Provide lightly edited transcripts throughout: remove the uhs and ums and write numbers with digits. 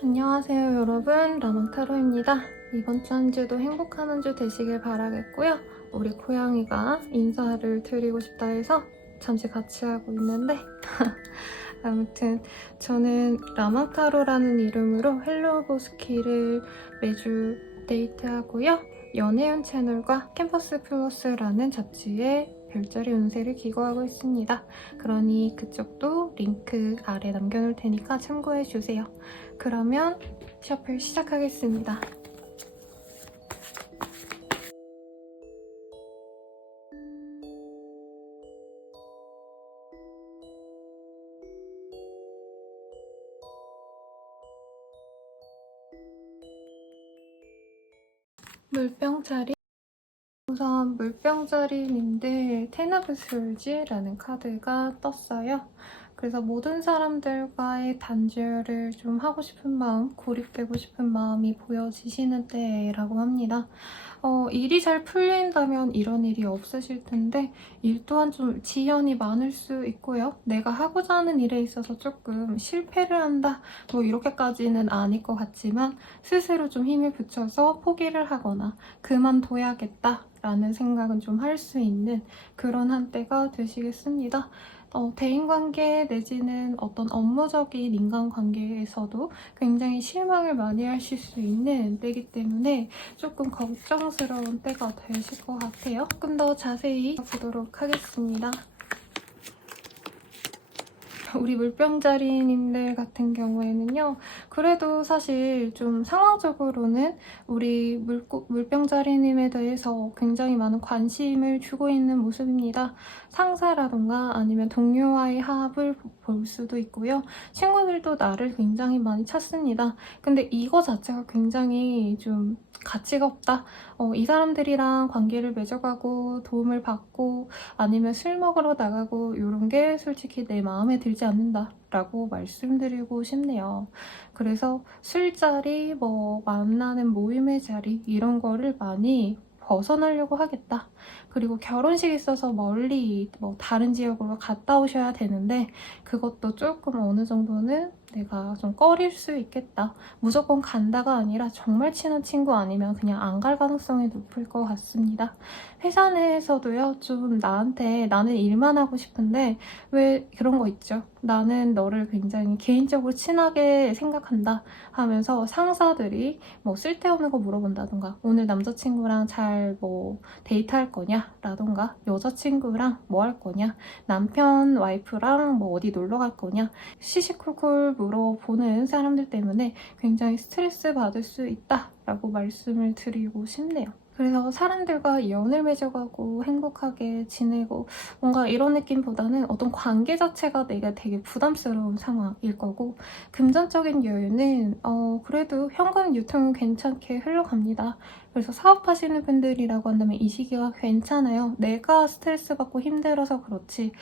안녕하세요 여러분, 라망타로입니다. 이번 주 한 주도 행복한 한 주 되시길 바라겠고요. 우리 고양이가 인사를 드리고 싶다 해서 잠시 같이 하고 있는데 아무튼 저는 라망타로라는 이름으로 헬로보스키를 매주 데이트하고요. 연애운 채널과 캠퍼스 플러스라는 잡지에 별자리 운세를 기고하고 있습니다. 그러니 그쪽도 링크 아래 남겨놓을 테니까 참고해주세요. 그러면 셔플 시작하겠습니다. 물병자리. 우선 물병자리님들 텐 오브 스월즈라는 카드가 떴어요. 그래서 모든 사람들과의 단절을 좀 하고 싶은 마음, 고립되고 싶은 마음이 보여지시는 때라고 합니다. 일이 잘 풀린다면 이런 일이 없으실 텐데 일 또한 좀 지연이 많을 수 있고요. 내가 하고자 하는 일에 있어서 조금 실패를 한다, 뭐 이렇게까지는 아닐 것 같지만 스스로 좀 힘을 붙여서 포기를 하거나 그만둬야겠다 라는 생각은 좀 할 수 있는 그런 한때가 되시겠습니다. 대인관계 내지는 어떤 업무적인 인간관계에서도 굉장히 실망을 많이 하실 수 있는 때이기 때문에 조금 걱정스러운 때가 되실 것 같아요. 조금 더 자세히 보도록 하겠습니다. 우리 물병자리님들 같은 경우에는요, 그래도 사실 좀 상황적으로는 우리 물병자리님에 대해서 굉장히 많은 관심을 주고 있는 모습입니다. 상사라던가 아니면 동료와의 합을 볼 수도 있고요. 친구들도 나를 굉장히 많이 찾습니다. 근데 이거 자체가 굉장히 좀 가치가 없다. 이 사람들이랑 관계를 맺어가고 도움을 받고 아니면 술 먹으러 나가고 이런 게 솔직히 내 마음에 들지 않는다 라고 말씀드리고 싶네요. 그래서 술자리, 뭐 만나는 모임의 자리 이런 거를 많이 벗어나려고 하겠다. 그리고 결혼식 있어서 멀리 뭐 다른 지역으로 갔다 오셔야 되는데 그것도 조금 어느 정도는 내가 좀 꺼릴 수 있겠다. 무조건 간다가 아니라 정말 친한 친구 아니면 그냥 안 갈 가능성이 높을 것 같습니다. 회사 내에서도요, 좀 나는 일만 하고 싶은데 왜 그런 거 있죠? 나는 너를 굉장히 개인적으로 친하게 생각한다 하면서 상사들이 뭐 쓸데없는 거 물어본다던가 오늘 남자친구랑 잘 뭐 데이트할 거냐? 라던가 여자친구랑 뭐 할 거냐? 남편 와이프랑 뭐 어디 놀러 갈 거냐? 시시콜콜 물어보는 사람들 때문에 굉장히 스트레스 받을 수 있다 라고 말씀을 드리고 싶네요. 그래서 사람들과 연을 맺어가고 행복하게 지내고 뭔가 이런 느낌보다는 어떤 관계 자체가 내가 되게 부담스러운 상황일 거고, 금전적인 여유는 그래도 현금 유통은 괜찮게 흘러갑니다. 그래서 사업하시는 분들이라고 한다면 이 시기가 괜찮아요. 내가 스트레스 받고 힘들어서 그렇지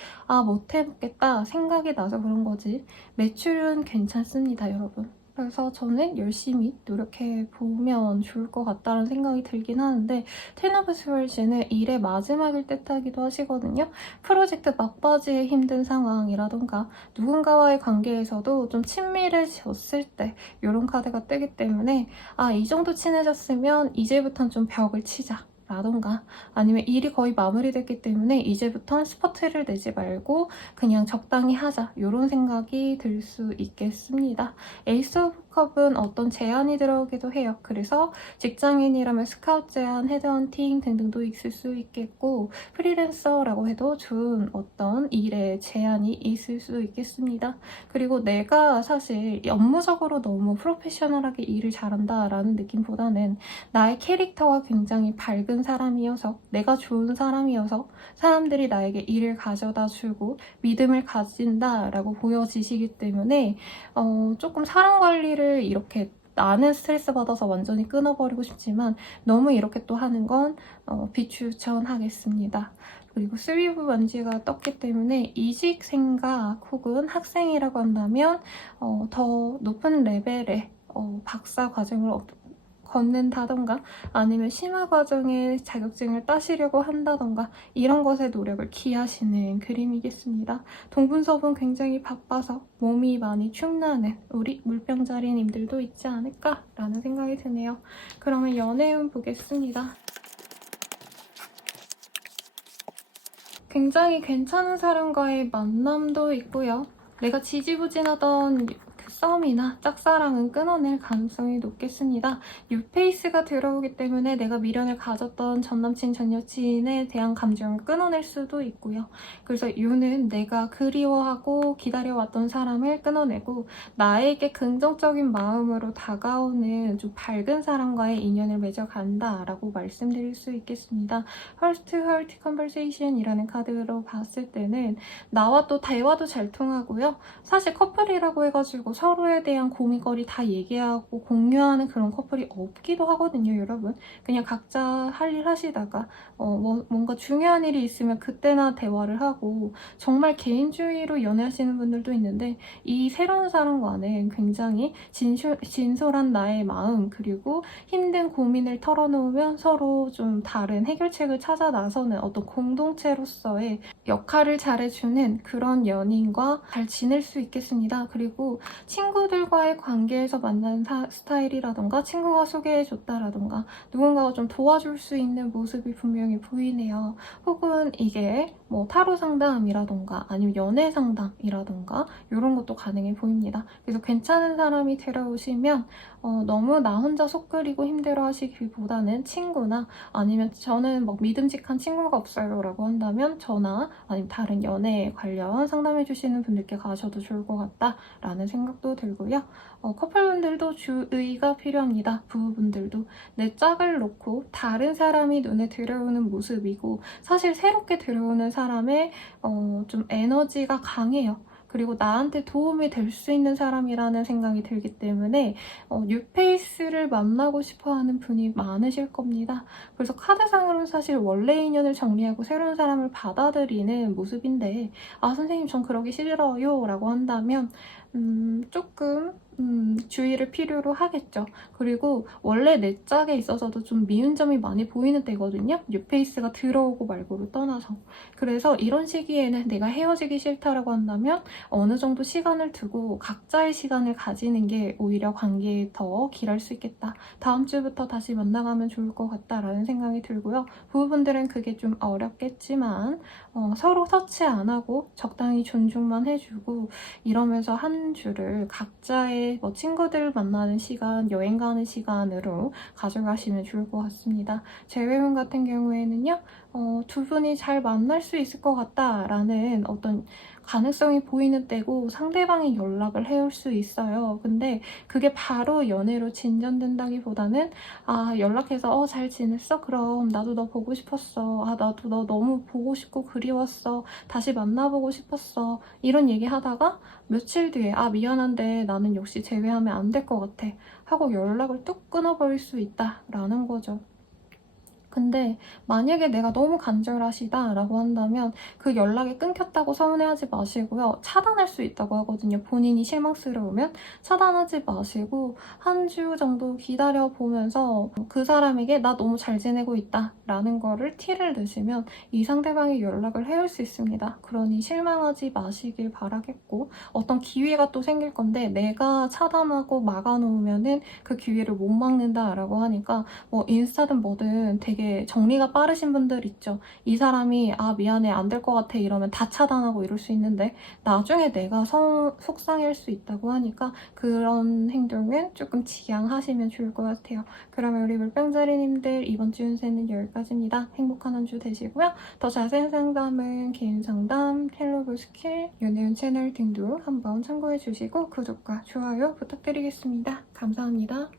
못 해먹겠다 생각이 나서 그런 거지 매출은 괜찮습니다, 여러분. 그래서 저는 열심히 노력해보면 좋을 것 같다는 생각이 들긴 하는데, 텐 오브 스월즈는 일의 마지막을 뜻하기도 하시거든요. 프로젝트 막바지에 힘든 상황이라던가 누군가와의 관계에서도 좀 친밀해졌을 때 이런 카드가 뜨기 때문에 이 정도 친해졌으면 이제부터는 좀 벽을 치자 라던가 아니면 일이 거의 마무리됐기 때문에 이제부터는 스퍼트를 내지 말고 그냥 적당히 하자 이런 생각이 들 수 있겠습니다. 에이스 오브 컵은 어떤 제안이 들어오기도 해요. 그래서 직장인이라면 스카우트 제안, 헤드헌팅 등등도 있을 수 있겠고, 프리랜서라고 해도 좋은 어떤 일의 제안이 있을 수 있겠습니다. 그리고 내가 사실 업무적으로 너무 프로페셔널하게 일을 잘한다라는 느낌보다는 나의 캐릭터가 굉장히 밝은 사람이어서, 내가 좋은 사람이어서 사람들이 나에게 일을 가져다 주고 믿음을 가진다라고 보여지시기 때문에 조금 사람 관리를 이렇게 나는 스트레스 받아서 완전히 끊어버리고 싶지만 너무 이렇게 또 하는 건 비추천하겠습니다. 그리고 3 오브 원지가 떴기 때문에 이직 생각 혹은 학생이라고 한다면 더 높은 레벨의 박사 과정을 걷는다던가 아니면 심화 과정에 자격증을 따시려고 한다던가 이런 것에 노력을 기하시는 그림이겠습니다. 동분서분 굉장히 바빠서 몸이 많이 축나는 우리 물병자리님들도 있지 않을까라는 생각이 드네요. 그러면 연애운 보겠습니다. 굉장히 괜찮은 사람과의 만남도 있고요. 내가 지지부진하던 그 썸이나 짝사랑은 끊어낼 가능성이 높겠습니다. 뉴페이스가 들어오기 때문에 내가 미련을 가졌던 전남친, 전여친에 대한 감정을 끊어낼 수도 있고요. 그래서 유는 내가 그리워하고 기다려왔던 사람을 끊어내고 나에게 긍정적인 마음으로 다가오는 좀 밝은 사람과의 인연을 맺어간다라고 말씀드릴 수 있겠습니다. Heart to Heart Conversation이라는 카드로 봤을 때는 나와 또 대화도 잘 통하고요. 사실 커플이라고 해가지고 서로에 대한 고민거리 다 얘기하고 공유하는 그런 커플이 없기도 하거든요, 여러분. 그냥 각자 할 일 하시다가 뭔가 중요한 일이 있으면 그때나 대화를 하고 정말 개인주의로 연애하시는 분들도 있는데 이 새로운 사람과는 굉장히 진솔한 나의 마음 그리고 힘든 고민을 털어놓으면 서로 좀 다른 해결책을 찾아 나서는 어떤 공동체로서의 역할을 잘해주는 그런 연인과 잘 지낼 수 있겠습니다. 그리고 친구들과의 관계에서 만나는 스타일이라던가 친구가 소개해줬다라던가 누군가가 좀 도와줄 수 있는 모습이 분명히 보이네요. 혹은 이게 뭐 타로 상담이라던가 아니면 연애 상담이라던가 이런 것도 가능해 보입니다. 그래서 괜찮은 사람이 데려오시면 너무 나 혼자 속 끓이고 힘들어 하시기보다는 친구나 아니면 저는 막 믿음직한 친구가 없어요 라고 한다면 저나 아니면 다른 연애 관련 상담해 주시는 분들께 가셔도 좋을 것 같다 라는 생각도 들고요. 커플분들도 주의가 필요합니다. 부부분들도 내 짝을 놓고 다른 사람이 눈에 들어오는 모습이고 사실 새롭게 들어오는 사람의 좀 에너지가 강해요. 그리고 나한테 도움이 될 수 있는 사람이라는 생각이 들기 때문에 뉴페이스를 만나고 싶어하는 분이 많으실 겁니다. 그래서 카드상으로는 사실 원래 인연을 정리하고 새로운 사람을 받아들이는 모습인데 아 선생님 전 그러기 싫어요 라고 한다면 조금 주의를 필요로 하겠죠. 그리고 원래 내 짝에 있어서도 좀 미운 점이 많이 보이는 때거든요. 뉴페이스가 들어오고 말고를 떠나서. 그래서 이런 시기에는 내가 헤어지기 싫다라고 한다면 어느 정도 시간을 두고 각자의 시간을 가지는 게 오히려 관계에 더 길할 수 있겠다. 다음 주부터 다시 만나가면 좋을 것 같다라는 생각이 들고요. 부부분들은 그게 좀 어렵겠지만 서로 터치 안 하고 적당히 존중만 해주고 이러면서 한 주를 각자의 뭐 친구들 만나는 시간, 여행 가는 시간으로 가져가시면 좋을 것 같습니다. 재회원 같은 경우에는요, 두 분이 잘 만날 수 있을 것 같다라는 어떤 가능성이 보이는 때고 상대방이 연락을 해올 수 있어요. 근데 그게 바로 연애로 진전된다기보다는 연락해서 잘 지냈어? 그럼 나도 너 보고 싶었어. 나도 너 너무 보고 싶고 그리웠어. 다시 만나보고 싶었어. 이런 얘기 하다가 며칠 뒤에 미안한데 나는 역시 제외하면 안 될 것 같아 하고 연락을 뚝 끊어버릴 수 있다라는 거죠. 근데 만약에 내가 너무 간절하시다 라고 한다면 그 연락이 끊겼다고 서운해하지 마시고요. 차단할 수 있다고 하거든요. 본인이 실망스러우면 차단하지 마시고 한 주 정도 기다려보면서 그 사람에게 나 너무 잘 지내고 있다 라는 거를 티를 내시면 이 상대방이 연락을 해올 수 있습니다. 그러니 실망하지 마시길 바라겠고 어떤 기회가 또 생길 건데 내가 차단하고 막아놓으면은 그 기회를 못 막는다 라고 하니까 뭐 인스타든 뭐든 되게 정리가 빠르신 분들 있죠. 이 사람이 미안해 안 될 것 같아 이러면 다 차단하고 이럴 수 있는데 나중에 내가 속상할 수 있다고 하니까 그런 행동은 조금 지양하시면 좋을 것 같아요. 그러면 우리 물병자리님들 이번 주 운세는 여기까지입니다. 행복한 한 주 되시고요. 더 자세한 상담은 개인 상담, 텔로그 스킬, 연애운 채널 등도 한번 참고해 주시고 구독과 좋아요 부탁드리겠습니다. 감사합니다.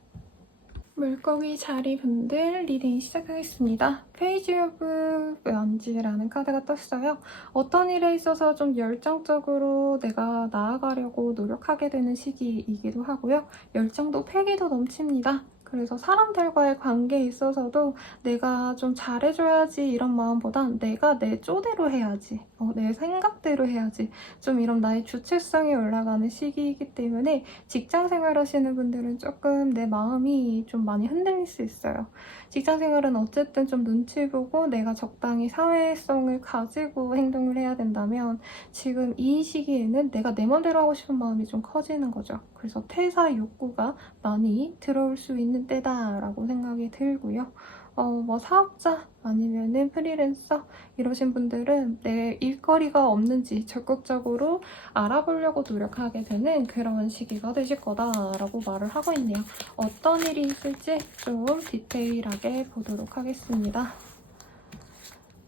물고기 자리분들 리딩 시작하겠습니다. 페이지 오브 원즈라는 카드가 떴어요. 어떤 일에 있어서 좀 열정적으로 내가 나아가려고 노력하게 되는 시기이기도 하고요. 열정도 패기도 넘칩니다. 그래서 사람들과의 관계에 있어서도 내가 좀 잘해줘야지 이런 마음보단 내가 내 쪼대로 해야지, 내 생각대로 해야지, 좀 이런 나의 주체성이 올라가는 시기이기 때문에 직장 생활하시는 분들은 조금 내 마음이 좀 많이 흔들릴 수 있어요. 직장 생활은 어쨌든 좀 눈치 보고 내가 적당히 사회성을 가지고 행동을 해야 된다면 지금 이 시기에는 내가 내 맘대로 하고 싶은 마음이 좀 커지는 거죠. 그래서 퇴사 욕구가 많이 들어올 수 있는 때다라고 생각이 들고요. 뭐 사업자 아니면은 프리랜서 이러신 분들은 내 일거리가 없는지 적극적으로 알아보려고 노력하게 되는 그런 시기가 되실 거다라고 말을 하고 있네요. 어떤 일이 있을지 좀 디테일하게 보도록 하겠습니다.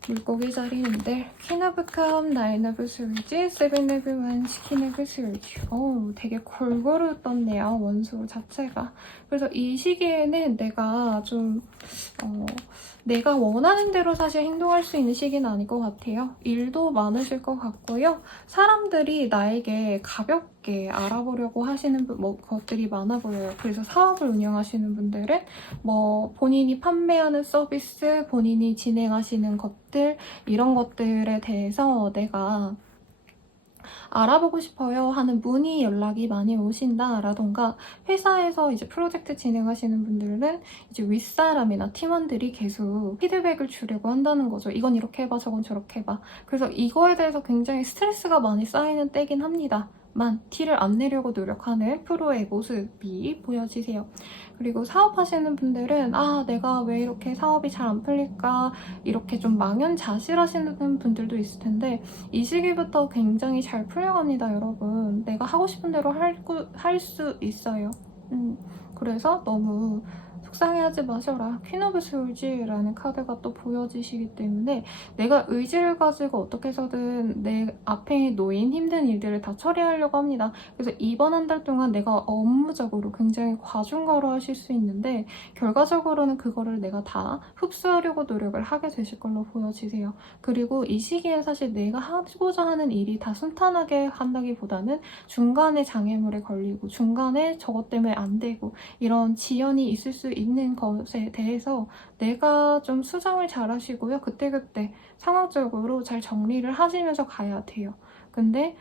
물고기 자리님들 퀸 오브 컵, 나인 오브 스월즈, 세븐 오브 원스, 퀸 오브 스월즈. 되게 골고루 떴네요, 원소 자체가. 그래서 이 시기에는 내가 좀 내가 원하는 대로 사실 행동할 수 있는 시기는 아닐 것 같아요. 일도 많으실 것 같고요. 사람들이 나에게 가볍게 알아보려고 하시는 것들이 많아 보여요. 그래서 사업을 운영하시는 분들은 뭐 본인이 판매하는 서비스, 본인이 진행하시는 것들, 이런 것들에 대해서 내가 알아보고 싶어요 하는 문의 연락이 많이 오신다라던가, 회사에서 이제 프로젝트 진행하시는 분들은 이제 윗사람이나 팀원들이 계속 피드백을 주려고 한다는 거죠. 이건 이렇게 해봐, 저건 저렇게 해봐. 그래서 이거에 대해서 굉장히 스트레스가 많이 쌓이는 때긴 합니다. 만 티를 안 내려고 노력하는 프로의 모습이 보여지세요. 그리고 사업하시는 분들은 내가 왜 이렇게 사업이 잘 안 풀릴까, 이렇게 좀 망연자실하시는 분들도 있을 텐데 이 시기부터 굉장히 잘 풀려갑니다, 여러분. 내가 하고 싶은 대로 할 수 있어요. 그래서 너무 속상해하지 마셔라. 퀸 오브 스월즈라는 카드가 또 보여지시기 때문에 내가 의지를 가지고 어떻게 해서든 내 앞에 놓인 힘든 일들을 다 처리하려고 합니다. 그래서 이번 한 달 동안 내가 업무적으로 굉장히 과중거로 하실 수 있는데 결과적으로는 그거를 내가 다 흡수하려고 노력을 하게 되실 걸로 보여지세요. 그리고 이 시기에 사실 내가 하고자 하는 일이 다 순탄하게 한다기보다는 중간에 장애물에 걸리고 중간에 저것 때문에 안 되고 이런 지연이 있을 수 있는 것에 대해서 내가 좀 수정을 잘 하시고요. 그때그때 상황적으로 잘 정리를 하시면서 가야 돼요. 근데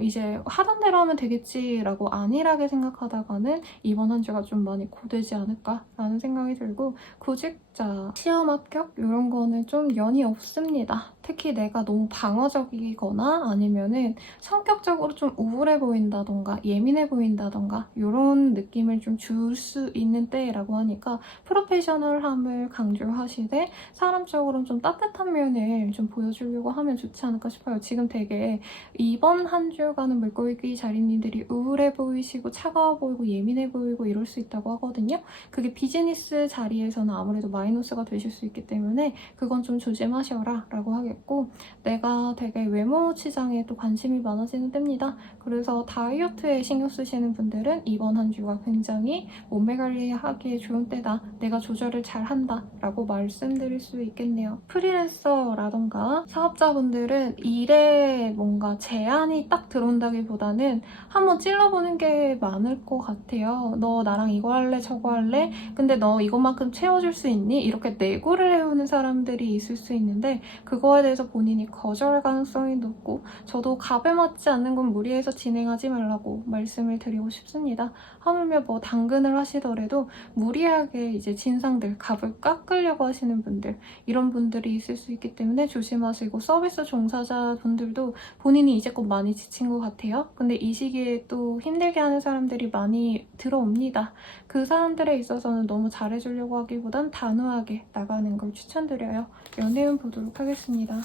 이제 하던 대로 하면 되겠지라고 안일하게 생각하다가는 이번 한 주가 좀 많이 고되지 않을까라는 생각이 들고, 구직자, 시험 합격 이런 거는 좀 연이 없습니다. 특히 내가 너무 방어적이거나 아니면은 성격적으로 좀 우울해 보인다던가 예민해 보인다던가 이런 느낌을 좀 줄 수 있는 때라고 하니까 프로페셔널함을 강조하시되 사람적으로는 좀 따뜻한 면을 좀 보여주려고 하면 좋지 않을까 싶어요. 지금 되게 이번 한 주간은 물고기 자리님들이 우울해 보이시고 차가워 보이고 예민해 보이고 이럴 수 있다고 하거든요. 그게 비즈니스 자리에서는 아무래도 마이너스가 되실 수 있기 때문에 그건 좀 조심하셔라 라고 하겠고, 내가 되게 외모 치장에 또 관심이 많아지는 때입니다. 그래서 다이어트에 신경 쓰시는 분들은 이번 한 주가 굉장히 몸매 관리하기에 좋은 때다, 내가 조절을 잘 한다 라고 말씀드릴 수 있겠네요. 프리랜서라던가 사업자분들은 일에 뭔가 제한이 딱 들어온다기보다는 한번 찔러보는 게 많을 것 같아요. 너 나랑 이거 할래 저거 할래? 근데 너 이것만큼 채워줄 수 있니? 이렇게 내고를 해오는 사람들이 있을 수 있는데 그거에 대해서 본인이 거절할 가능성이 높고, 저도 값에 맞지 않는 건 무리해서 진행하지 말라고 말씀을 드리고 싶습니다. 하물며 뭐 당근을 하시더라도 무리하게 이제 진상들, 값을 깎으려고 하시는 분들, 이런 분들이 있을 수 있기 때문에 조심하시고, 서비스 종사자분들도 본인이 이제껏 많이 지친 것 같아요. 근데 이 시기에 또 힘들게 하는 사람들이 많이 들어옵니다. 그 사람들에 있어서는 너무 잘해주려고 하기보단 단호하게 나가는 걸 추천드려요. 연애운 보도록 하겠습니다.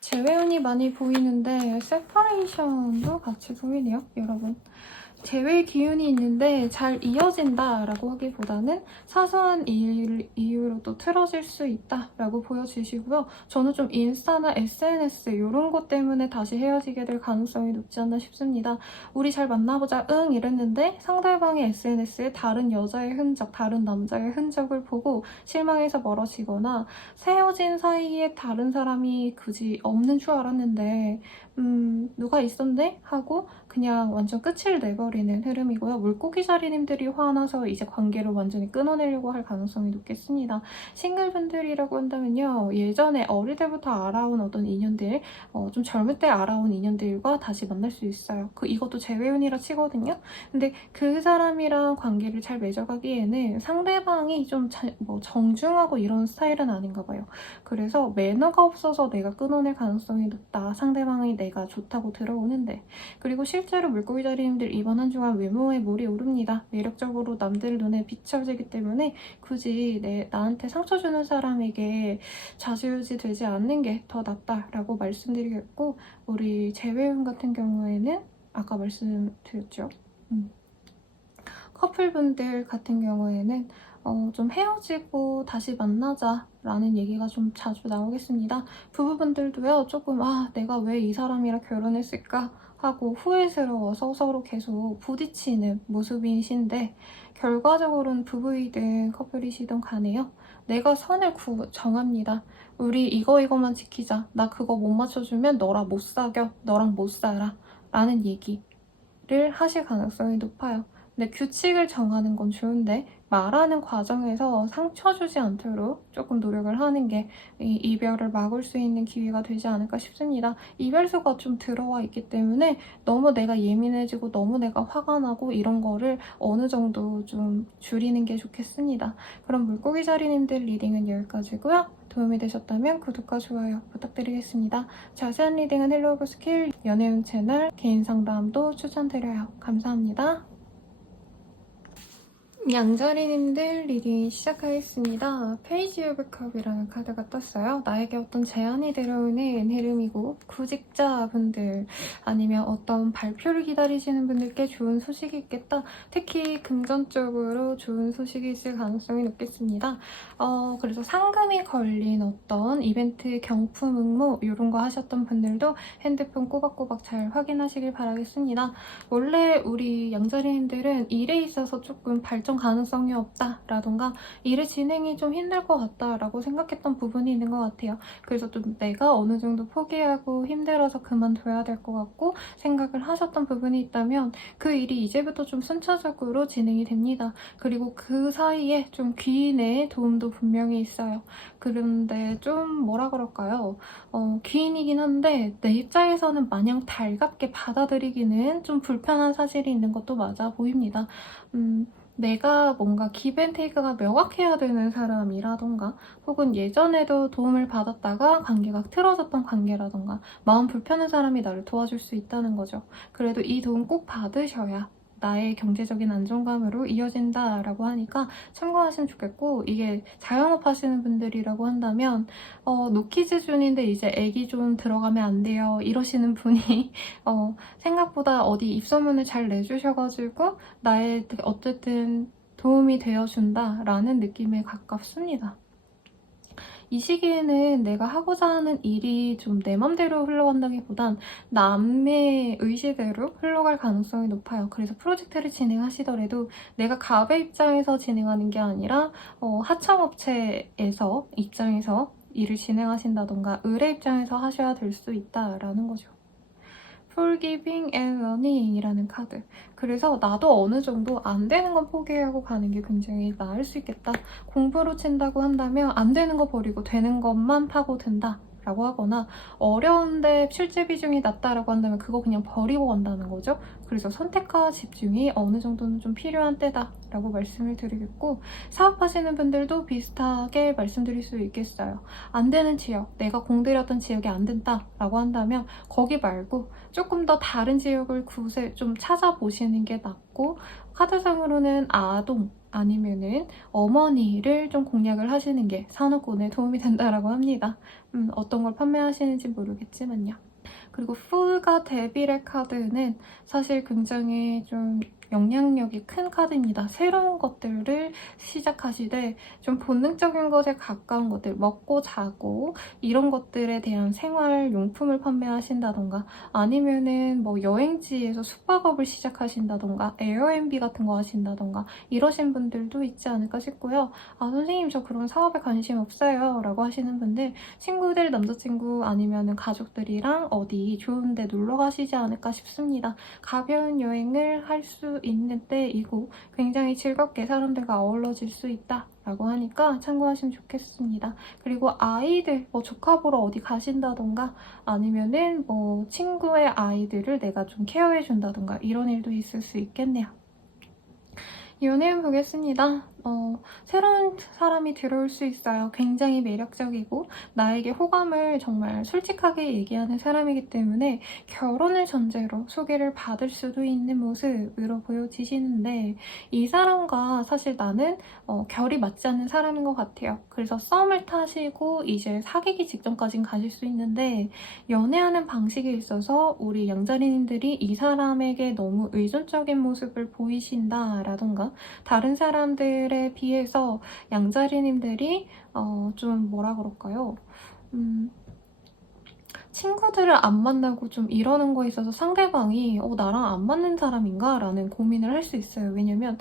재회운이 많이 보이는데 세퍼레이션도 같이 보이네요, 여러분. 재회 기운이 있는데 잘 이어진다라고 하기보다는 사소한 이유로 또 틀어질 수 있다라고 보여지시고요. 저는 좀 인스타나 SNS 이런 것 때문에 다시 헤어지게 될 가능성이 높지 않나 싶습니다. 우리 잘 만나보자 이랬는데 상대방의 SNS에 다른 여자의 흔적, 다른 남자의 흔적을 보고 실망해서 멀어지거나, 헤어진 사이에 다른 사람이 굳이 없는 줄 알았는데 누가 있었네? 하고 그냥 완전 끝을 내버리는 흐름이고요. 물고기 자리님들이 화나서 이제 관계를 완전히 끊어내려고 할 가능성이 높겠습니다. 싱글분들이라고 한다면요. 예전에 어릴 때부터 알아온 어떤 인연들, 좀 젊을 때 알아온 인연들과 다시 만날 수 있어요. 이것도 재회운이라 치거든요. 근데 그 사람이랑 관계를 잘 맺어가기에는 상대방이 좀 정중하고 이런 스타일은 아닌가 봐요. 그래서 매너가 없어서 내가 끊어낼 가능성이 높다. 상대방이 내가 좋다고 들어오는데. 그리고 실제로 물고기 자리님들 이번 한 주간 외모에 몰이 오릅니다. 매력적으로 남들 눈에 비춰지기 때문에 굳이 나한테 상처 주는 사람에게 좌지우지 되지 않는 게 더 낫다라고 말씀드리겠고, 우리 재회운 같은 경우에는 아까 말씀드렸죠. 커플분들 같은 경우에는 좀 헤어지고 다시 만나자 라는 얘기가 좀 자주 나오겠습니다. 부부분들도요, 조금 내가 왜 이 사람이랑 결혼했을까 하고 후회스러워서 서로 계속 부딪히는 모습이신데, 결과적으로는 부부이든 커플이시든 간에요, 내가 선을 정합니다. 우리 이거만 지키자. 나 그거 못 맞춰주면 너랑 못 사겨. 너랑 못 살아. 라는 얘기를 하실 가능성이 높아요. 근데 규칙을 정하는 건 좋은데 말하는 과정에서 상처 주지 않도록 조금 노력을 하는 게 이 이별을 막을 수 있는 기회가 되지 않을까 싶습니다. 이별수가 좀 들어와 있기 때문에 너무 내가 예민해지고 너무 내가 화가 나고 이런 거를 어느 정도 좀 줄이는 게 좋겠습니다. 그럼 물고기 자리님들 리딩은 여기까지고요. 도움이 되셨다면 구독과 좋아요 부탁드리겠습니다. 자세한 리딩은 헬로우브 스킬 연애운 채널 개인 상담도 추천드려요. 감사합니다. 양자리님들 리딩 시작하겠습니다. 페이지 오브 컵이라는 카드가 떴어요. 나에게 어떤 제안이 들어오는 흐름이고, 구직자분들 아니면 어떤 발표를 기다리시는 분들께 좋은 소식이 있겠다. 특히 금전적으로 좋은 소식이 있을 가능성이 높겠습니다. 그래서 상금이 걸린 어떤 이벤트, 경품, 응모 이런 거 하셨던 분들도 핸드폰 꼬박꼬박 잘 확인하시길 바라겠습니다. 원래 우리 양자리님들은 일에 있어서 조금 발전 가능성이 없다라던가 일의 진행이 좀 힘들 것 같다라고 생각했던 부분이 있는 것 같아요. 그래서 좀 내가 어느 정도 포기하고 힘들어서 그만둬야 될 것 같고 생각을 하셨던 부분이 있다면 그 일이 이제부터 좀 순차적으로 진행이 됩니다. 그리고 그 사이에 좀 귀인의 도움도 분명히 있어요. 그런데 좀 뭐라 그럴까요? 귀인이긴 한데 내 입장에서는 마냥 달갑게 받아들이기는 좀 불편한 사실이 있는 것도 맞아 보입니다. 내가 뭔가 기브앤테이크가 명확해야 되는 사람이라던가, 혹은 예전에도 도움을 받았다가 관계가 틀어졌던 관계라던가, 마음 불편한 사람이 나를 도와줄 수 있다는 거죠. 그래도 이 도움 꼭 받으셔야 나의 경제적인 안정감으로 이어진다라고 하니까 참고하시면 좋겠고, 이게 자영업 하시는 분들이라고 한다면 노키즈 준인데 이제 애기 좀 들어가면 안 돼요 이러시는 분이 생각보다 어디 입소문을 잘 내주셔가지고 나의 어쨌든 도움이 되어준다라는 느낌에 가깝습니다. 이 시기에는 내가 하고자 하는 일이 좀 내 맘대로 흘러간다기보단 남의 의지대로 흘러갈 가능성이 높아요. 그래서 프로젝트를 진행하시더라도 내가 갑의 입장에서 진행하는 게 아니라 하청업체에서 입장에서 일을 진행하신다던가 을의 입장에서 하셔야 될 수 있다라는 거죠. Forgiving and Learning 이라는 카드. 그래서 나도 어느 정도 안 되는 건 포기하고 가는 게 굉장히 나을 수 있겠다. 공부로 친다고 한다면 안 되는 거 버리고 되는 것만 파고든다 라고 하거나, 어려운데 실제 비중이 낮다라고 한다면 그거 그냥 버리고 간다는 거죠. 그래서 선택과 집중이 어느 정도는 좀 필요한 때다 라고 말씀을 드리겠고, 사업하시는 분들도 비슷하게 말씀드릴 수 있겠어요. 안 되는 지역, 내가 공들였던 지역이 안 된다 라고 한다면 거기 말고 조금 더 다른 지역을 좀 찾아보시는 게 낫고, 카드상으로는 아동 아니면은 어머니를 좀 공략을 하시는 게 산후군에 도움이 된다라고 합니다. 어떤 걸 판매하시는지 모르겠지만요. 그리고 풀과 데빌의 카드는 사실 굉장히 좀 영향력이 큰 카드입니다. 새로운 것들을 시작하시되 좀 본능적인 것에 가까운 것들, 먹고 자고 이런 것들에 대한 생활용품을 판매하신다던가 아니면은 뭐 여행지에서 숙박업을 시작하신다던가 에어앤비 같은 거 하신다던가 이러신 분들도 있지 않을까 싶고요. 아, 선생님 저 그런 사업에 관심 없어요 라고 하시는 분들 친구들, 남자친구 아니면은 가족들이랑 어디 좋은 데 놀러 가시지 않을까 싶습니다. 가벼운 여행을 할 수 있는 때이고 굉장히 즐겁게 사람들과 어우러질 수 있다 라고 하니까 참고하시면 좋겠습니다. 그리고 아이들, 뭐 조카 보러 어디 가신다던가 아니면은 뭐 친구의 아이들을 내가 좀 케어해준다던가 이런 일도 있을 수 있겠네요. 연애운 보겠습니다. 새로운 사람이 들어올 수 있어요. 굉장히 매력적이고 나에게 호감을 정말 솔직하게 얘기하는 사람이기 때문에 결혼을 전제로 소개를 받을 수도 있는 모습으로 보여지시는데 이 사람과 사실 나는 결이 맞지 않는 사람인 것 같아요. 그래서 썸을 타시고 이제 사귀기 직전까지는 가실 수 있는데 연애하는 방식에 있어서 우리 양자리님들이 이 사람에게 너무 의존적인 모습을 보이신다라던가 다른 사람들에 비해서 양자리님들이 좀 뭐라 그럴까요? 친구들을 안 만나고 좀 이러는 거에 있어서 상대방이 나랑 안 맞는 사람인가? 라는 고민을 할 수 있어요. 왜냐면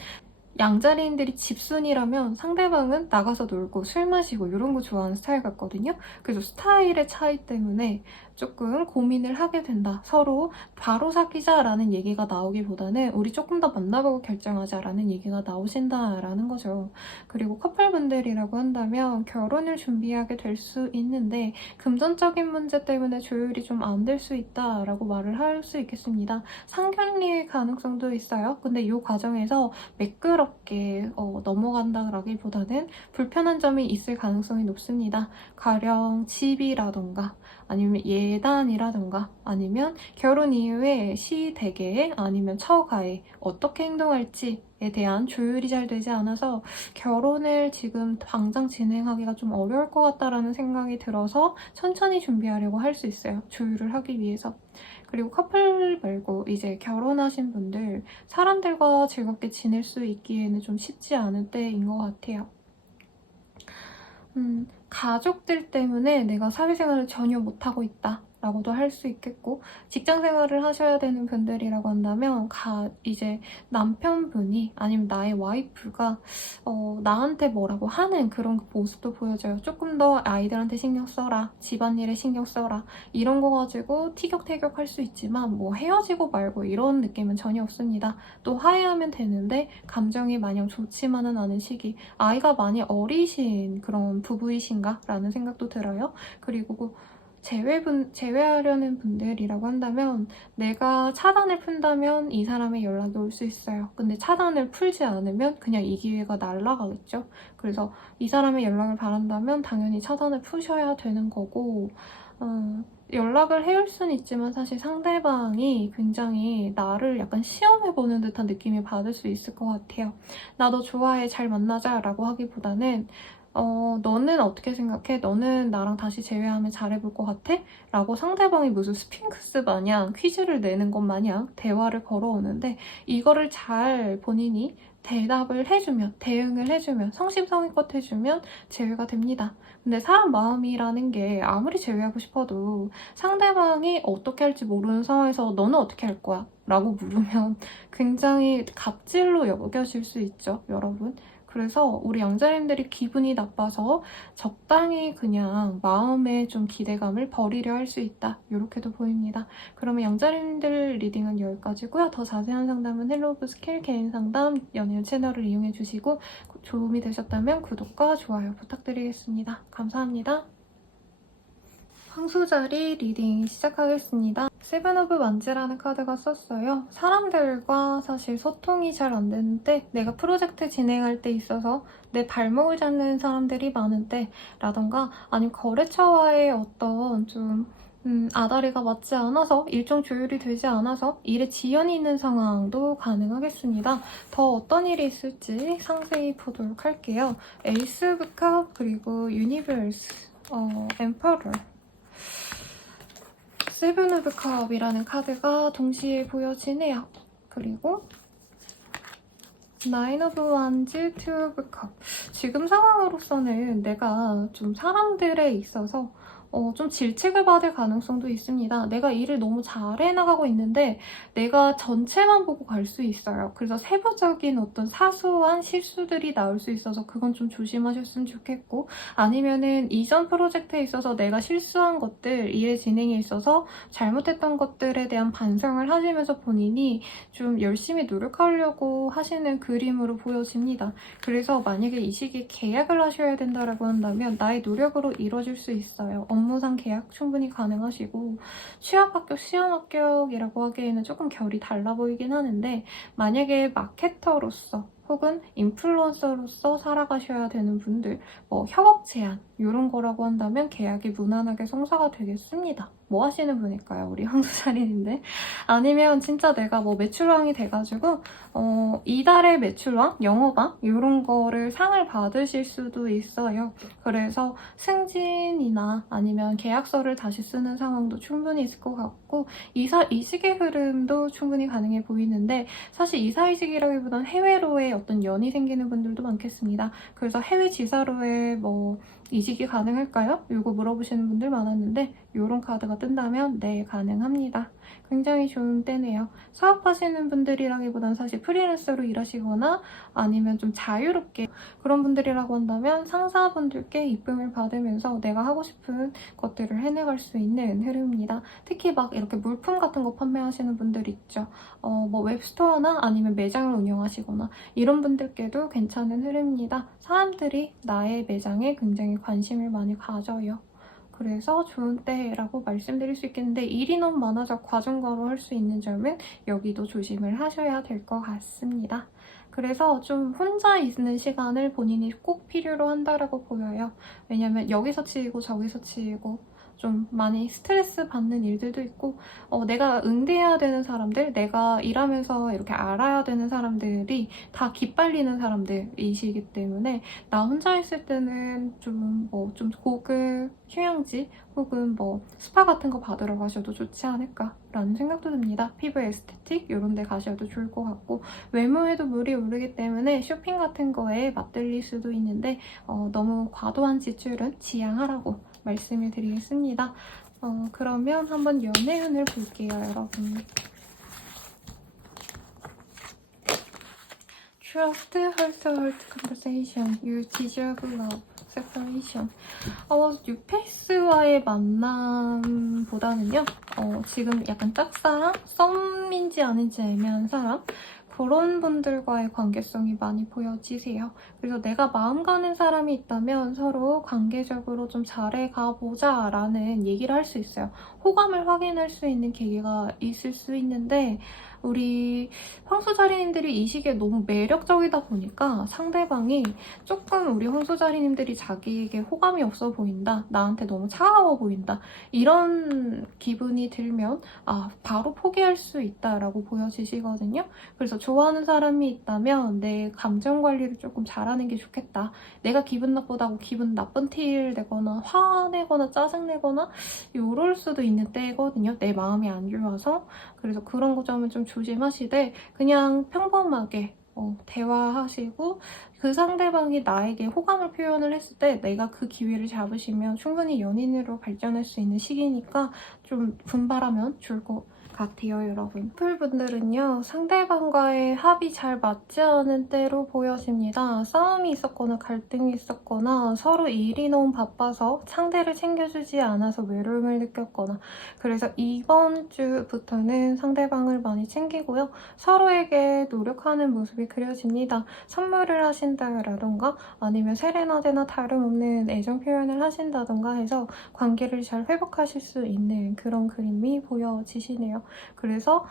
양자리인들이 집순이라면 상대방은 나가서 놀고 술 마시고 이런 거 좋아하는 스타일 같거든요. 그래서 스타일의 차이 때문에 조금 고민을 하게 된다. 서로 바로 사귀자라는 얘기가 나오기보다는 우리 조금 더 만나보고 결정하자라는 얘기가 나오신다라는 거죠. 그리고 커플분들이라고 한다면 결혼을 준비하게 될 수 있는데 금전적인 문제 때문에 조율이 좀 안 될 수 있다라고 말을 할 수 있겠습니다. 상견례 가능성도 있어요. 근데 이 과정에서 매끄럽게 넘어간다라기보다는 불편한 점이 있을 가능성이 높습니다. 가령 집이라던가 아니면 예단이라던가 아니면 결혼 이후에 시대계 아니면 처가에 어떻게 행동할지에 대한 조율이 잘 되지 않아서 결혼을 지금 당장 진행하기가 좀 어려울 것 같다라는 생각이 들어서 천천히 준비하려고 할 수 있어요. 조율을 하기 위해서. 그리고 커플 말고 이제 결혼하신 분들 사람들과 즐겁게 지낼 수 있기에는 좀 쉽지 않은 때인 것 같아요. 가족들 때문에 내가 사회생활을 전혀 못하고 있다 라고도 할 수 있겠고 직장 생활을 하셔야 되는 분들이라고 한다면 이제 남편분이 아니면 나의 와이프가 나한테 뭐라고 하는 그런 모습도 보여져요. 조금 더 아이들한테 신경 써라, 집안일에 신경 써라 이런 거 가지고 티격태격 할 수 있지만 뭐 헤어지고 말고 이런 느낌은 전혀 없습니다. 또 화해하면 되는데 감정이 마냥 좋지만은 않은 시기, 아이가 많이 어리신 그런 부부이신가? 라는 생각도 들어요. 그리고 제외하려는 분들이라고 한다면 내가 차단을 푼다면 이 사람의 연락이 올 수 있어요. 근데 차단을 풀지 않으면 그냥 이 기회가 날아가겠죠. 그래서 이 사람의 연락을 바란다면 당연히 차단을 푸셔야 되는 거고 연락을 해올 수는 있지만 사실 상대방이 굉장히 나를 약간 시험해보는 듯한 느낌을 받을 수 있을 것 같아요. 나 너 좋아해, 잘 만나자 라고 하기보다는 너는 어떻게 생각해? 너는 나랑 다시 재회하면 잘해볼 것 같아? 라고 상대방이 무슨 스핑크스 마냥 퀴즈를 내는 것 마냥 대화를 걸어오는데 이거를 잘 본인이 대답을 해주면, 대응을 해주면, 성심성의껏 해주면 제외가 됩니다. 근데 사람 마음이라는 게 아무리 제외하고 싶어도 상대방이 어떻게 할지 모르는 상황에서 너는 어떻게 할 거야? 라고 물으면 굉장히 갑질로 여겨질 수 있죠, 여러분. 그래서 우리 양자님들이 기분이 나빠서 적당히 그냥 마음에 좀 기대감을 버리려 할 수 있다. 이렇게도 보입니다. 그러면 양자님들 리딩은 여기까지고요. 더 자세한 상담은 헬로브 스킬 개인 상담 연예인 채널을 이용해 주시고 도움이 되셨다면 구독과 좋아요 부탁드리겠습니다. 감사합니다. 황소자리 리딩 시작하겠습니다. 세븐 오브 만즈라는 카드가 썼어요. 사람들과 사실 소통이 잘 안 되는데 내가 프로젝트 진행할 때 있어서 내 발목을 잡는 사람들이 많은 때라던가 아니면 거래처와의 어떤 좀 아다리가 맞지 않아서 일정 조율이 되지 않아서 일에 지연이 있는 상황도 가능하겠습니다. 더 어떤 일이 있을지 상세히 보도록 할게요. 에이스 오브 컵 그리고 유니버스, 엠퍼러 세븐 오브 컵이라는 카드가 동시에 보여지네요. 그리고 나인 오브 완즈, 투 오브 컵. 지금 상황으로서는 내가 좀 사람들에 있어서 좀 질책을 받을 가능성도 있습니다. 내가 일을 너무 잘해 나가고 있는데 내가 전체만 보고 갈 수 있어요. 그래서 세부적인 어떤 사소한 실수들이 나올 수 있어서 그건 좀 조심하셨으면 좋겠고, 아니면은 이전 프로젝트에 있어서 내가 실수한 것들, 일의 진행에 있어서 잘못했던 것들에 대한 반성을 하시면서 본인이 좀 열심히 노력하려고 하시는 그림으로 보여집니다. 그래서 만약에 이 시기에 계약을 하셔야 된다라고 한다면 나의 노력으로 이루어질 수 있어요. 업무상 계약 충분히 가능하시고, 취업 합격, 시험 합격이라고 하기에는 조금 결이 달라 보이긴 하는데, 만약에 마케터로서 혹은 인플루언서로서 살아가셔야 되는 분들, 협업 제안 이런 거라고 한다면 계약이 무난하게 성사가 되겠습니다. 뭐 하시는 분일까요? 우리 황소자리인데. 아니면 진짜 내가 매출왕이 돼가지고 이달의 매출왕, 영업왕 이런 거를 상을 받으실 수도 있어요. 그래서 승진이나 아니면 계약서를 다시 쓰는 상황도 충분히 있을 것 같고, 이직의 흐름도 충분히 가능해 보이는데, 사실 이사이직이라기보단 해외로의 어떤 연이 생기는 분들도 많겠습니다. 그래서 해외 지사로의 이직이 가능할까요? 이거 물어보시는 분들 많았는데, 이런 카드가 뜬다면 네, 가능합니다. 굉장히 좋은 때네요. 사업하시는 분들이라기보단 사실 프리랜서로 일하시거나 아니면 좀 자유롭게 그런 분들이라고 한다면 상사분들께 이쁨을 받으면서 내가 하고 싶은 것들을 해내갈 수 있는 흐름입니다. 특히 막 이렇게 물품 같은 거 판매하시는 분들 있죠. 웹스토어나 아니면 매장을 운영하시거나 이런 분들께도 괜찮은 흐름입니다. 사람들이 나의 매장에 굉장히 관심을 많이 가져요. 그래서 좋은 때라고 말씀드릴 수 있겠는데, 일이 너무 많아서 과중과로 할 수 있는 점은 여기도 조심을 하셔야 될 것 같습니다. 그래서 좀 혼자 있는 시간을 본인이 꼭 필요로 한다라고 보여요. 왜냐면 여기서 치이고 저기서 치이고 좀 많이 스트레스 받는 일들도 있고, 내가 응대해야 되는 사람들, 내가 일하면서 이렇게 알아야 되는 사람들이 다 기빨리는 사람들이시기 때문에 나 혼자 있을 때는 좀 고급 휴양지 혹은 스파 같은 거 받으러 가셔도 좋지 않을까라는 생각도 듭니다. 피부 에스테틱 이런 데 가셔도 좋을 것 같고, 외모에도 물이 오르기 때문에 쇼핑 같은 거에 맞들릴 수도 있는데 너무 과도한 지출은 지양하라고 말씀을 드리겠습니다. 그러면 한번 연애운을 볼게요, 여러분. Trust, heart to heart conversation. You deserve love. Separation. 뉴페이스와의 만남보다는요, 지금 약간 짝사랑? 썸인지 아닌지 애매한 사람? 그런 분들과의 관계성이 많이 보여지세요. 그래서 내가 마음 가는 사람이 있다면 서로 관계적으로 좀 잘해가보자 라는 얘기를 할 수 있어요. 호감을 확인할 수 있는 계기가 있을 수 있는데, 우리 황소자리님들이 이 시기에 너무 매력적이다 보니까 상대방이 조금 우리 황소자리님들이 자기에게 호감이 없어 보인다, 나한테 너무 차가워 보인다, 이런 기분이 들면 바로 포기할 수 있다라고 보여지시거든요. 그래서 좋아하는 사람이 있다면 내 감정 관리를 조금 잘하는 게 좋겠다. 내가 기분 나쁘다고 기분 나쁜 티를 내거나 화내거나 짜증내거나 이럴 수도 있는 때거든요. 내 마음이 안 좋아서. 그래서 그런 거 점은 좀 조심하시되 그냥 평범하게 대화하시고, 그 상대방이 나에게 호감을 표현을 했을 때 내가 그 기회를 잡으시면 충분히 연인으로 발전할 수 있는 시기니까 좀 분발하면 좋을 것 같아요, 여러분. 커플분들은요, 상대방과의 합이 잘 맞지 않은 때로 보여집니다. 싸움이 있었거나 갈등이 있었거나 서로 일이 너무 바빠서 상대를 챙겨주지 않아서 외로움을 느꼈거나, 그래서 이번 주부터는 상대방을 많이 챙기고요. 서로에게 노력하는 모습이 그려집니다. 선물을 하신다라던가 아니면 세레나데나 다름없는 애정 표현을 하신다던가 해서 관계를 잘 회복하실 수 있는 그런 그림이 보여지시네요. 그래서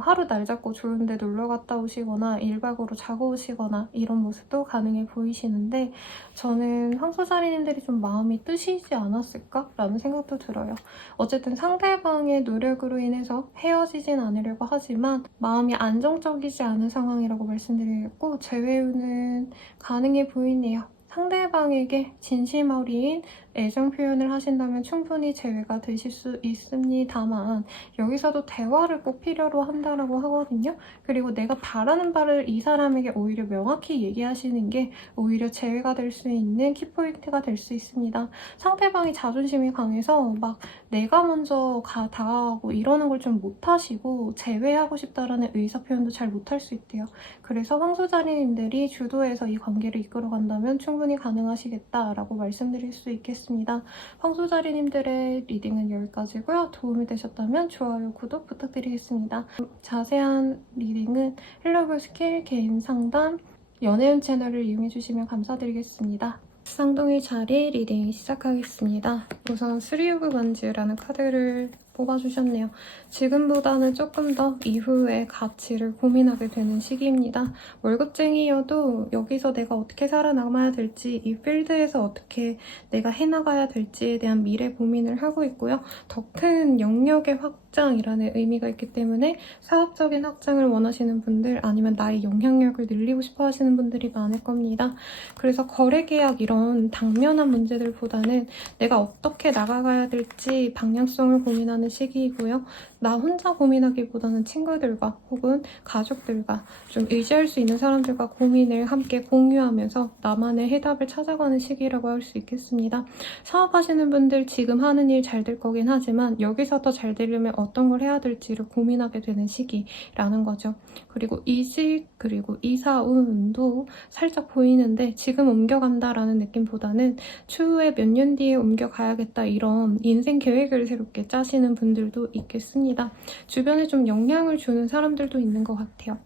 하루 날 잡고 좋은 데 놀러 갔다 오시거나 1박으로 자고 오시거나 이런 모습도 가능해 보이시는데, 저는 황소자리님들이 좀 마음이 뜨시지 않았을까라는 생각도 들어요. 어쨌든 상대방의 노력으로 인해서 헤어지진 않으려고 하지만 마음이 안정적이지 않은 상황이라고 말씀드리겠고, 재회운은 가능해 보이네요. 상대방에게 진심 어린 애정 표현을 하신다면 충분히 제외가 되실 수 있습니다만 여기서도 대화를 꼭 필요로 한다라고 하거든요. 그리고 내가 바라는 바를 이 사람에게 오히려 명확히 얘기하시는 게 오히려 제외가 될 수 있는 키포인트가 될 수 있습니다. 상대방이 자존심이 강해서 막 내가 먼저 다가가고 이러는 걸 좀 못하시고 제외하고 싶다라는 의사표현도 잘 못할 수 있대요. 그래서 황소자리님들이 주도해서 이 관계를 이끌어간다면 충분히 가능하시겠다라고 말씀드릴 수 있겠습니다. 황소자리님들의 리딩은 여기까지고요. 도움이 되셨다면 좋아요, 구독 부탁드리겠습니다. 자세한 리딩은 헬로벌 스킬 개인 상담 연애운 채널을 이용해주시면 감사드리겠습니다. 쌍둥이 자리 리딩 시작하겠습니다. 우선 3 오브 원즈라는 카드를 뽑아주셨네요. 지금보다는 조금 더 이후의 가치를 고민하게 되는 시기입니다. 월급쟁이여도 여기서 내가 어떻게 살아남아야 될지, 이 필드에서 어떻게 내가 해나가야 될지에 대한 미래 고민을 하고 있고요. 더 큰 영역의 확장이라는 의미가 있기 때문에 사업적인 확장을 원하시는 분들, 아니면 나의 영향력을 늘리고 싶어 하시는 분들이 많을 겁니다. 그래서 거래 계약 이런 당면한 문제들보다는 내가 어떻게 나가가야 될지 방향성을 고민하는 시기이고요. 나 혼자 고민하기보다는 친구들과 혹은 가족들과 좀 의지할 수 있는 사람들과 고민을 함께 공유하면서 나만의 해답을 찾아가는 시기라고 할 수 있겠습니다. 사업하시는 분들 지금 하는 일 잘 될 거긴 하지만 여기서 더 잘 되려면 어떤 걸 해야 될지를 고민하게 되는 시기라는 거죠. 그리고 이직 그리고 이사 운도 살짝 보이는데 지금 옮겨간다라는 느낌보다는 추후에 몇 년 뒤에 옮겨가야겠다 이런 인생 계획을 새롭게 짜시는 분들도 있겠습니다. 주변에 좀 영향을 주는 사람들도 있는 것 같아요.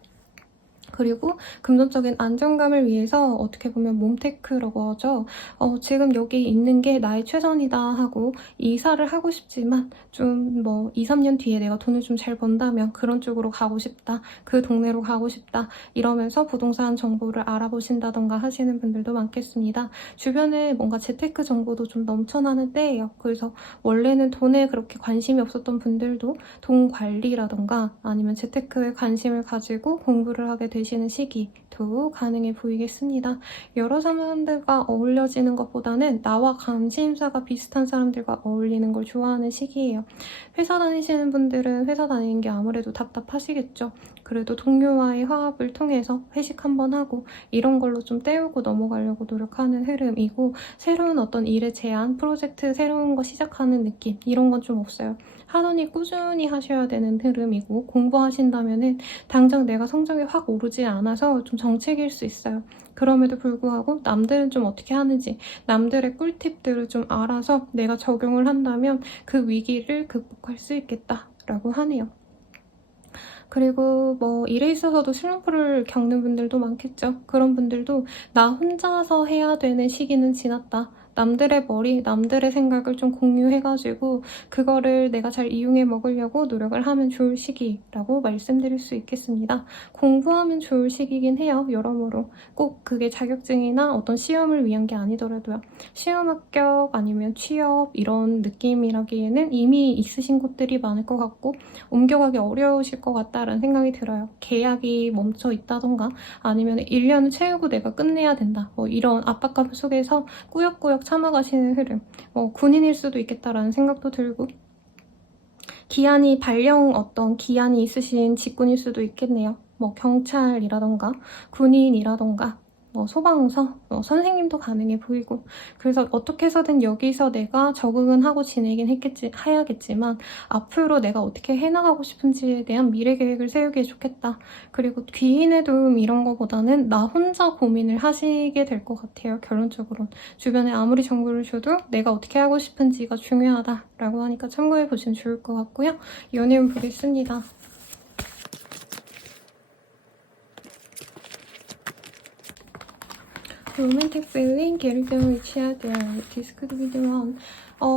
그리고 금전적인 안정감을 위해서 어떻게 보면 몸테크라고 하죠. 지금 여기 있는 게 나의 최선이다 하고 이사를 하고 싶지만 좀 2, 3년 뒤에 내가 돈을 좀 잘 번다면 그런 쪽으로 가고 싶다. 그 동네로 가고 싶다. 이러면서 부동산 정보를 알아보신다던가 하시는 분들도 많겠습니다. 주변에 뭔가 재테크 정보도 좀 넘쳐나는 때예요. 그래서 원래는 돈에 그렇게 관심이 없었던 분들도 돈 관리라던가 아니면 재테크에 관심을 가지고 공부를 하게 되시는 시기도 가능해 보이겠습니다. 여러 사람들과 어울려지는 것보다는 나와 관심사가 비슷한 사람들과 어울리는 걸 좋아하는 시기예요. 회사 다니시는 분들은 회사 다니는 게 아무래도 답답하시겠죠. 그래도 동료와의 화합을 통해서 회식 한번 하고 이런 걸로 좀 때우고 넘어가려고 노력하는 흐름이고, 새로운 어떤 일의 제안, 프로젝트 새로운 거 시작하는 느낌 이런 건 좀 없어요. 하던 일 꾸준히 하셔야 되는 흐름이고, 공부하신다면은 당장 내가 성적이 확 오르지 않아서 좀 정체기일 수 있어요. 그럼에도 불구하고 남들은 좀 어떻게 하는지, 남들의 꿀팁들을 좀 알아서 내가 적용을 한다면 그 위기를 극복할 수 있겠다라고 하네요. 그리고 일에 있어서도 슬럼프를 겪는 분들도 많겠죠. 그런 분들도 나 혼자서 해야 되는 시기는 지났다. 남들의 머리, 남들의 생각을 좀 공유해가지고 그거를 내가 잘 이용해 먹으려고 노력을 하면 좋을 시기라고 말씀드릴 수 있겠습니다. 공부하면 좋을 시기긴 해요. 여러모로. 꼭 그게 자격증이나 어떤 시험을 위한 게 아니더라도요. 시험 합격 아니면 취업 이런 느낌이라기에는 이미 있으신 곳들이 많을 것 같고 옮겨가기 어려우실 것 같다라는 생각이 들어요. 계약이 멈춰 있다던가 아니면 1년을 채우고 내가 끝내야 된다. 이런 압박감 속에서 꾸역꾸역 참아가시는 흐름. 군인일 수도 있겠다라는 생각도 들고, 기한이 발령 어떤 기한이 있으신 직군일 수도 있겠네요. 경찰이라던가 군인이라던가 소방서, 선생님도 가능해 보이고, 그래서 어떻게 해서든 여기서 내가 적응은 하고 지내긴 해야겠지만 앞으로 내가 어떻게 해나가고 싶은지에 대한 미래 계획을 세우기에 좋겠다. 그리고 귀인의 도움 이런 거보다는 나 혼자 고민을 하시게 될 것 같아요. 결론적으로는 주변에 아무리 정보를 줘도 내가 어떻게 하고 싶은지가 중요하다라고 하니까 참고해 보시면 좋을 것 같고요. 연애운 보겠습니다. 로맨틱 필링, 게르경 위치하드, 디스크드 비드원.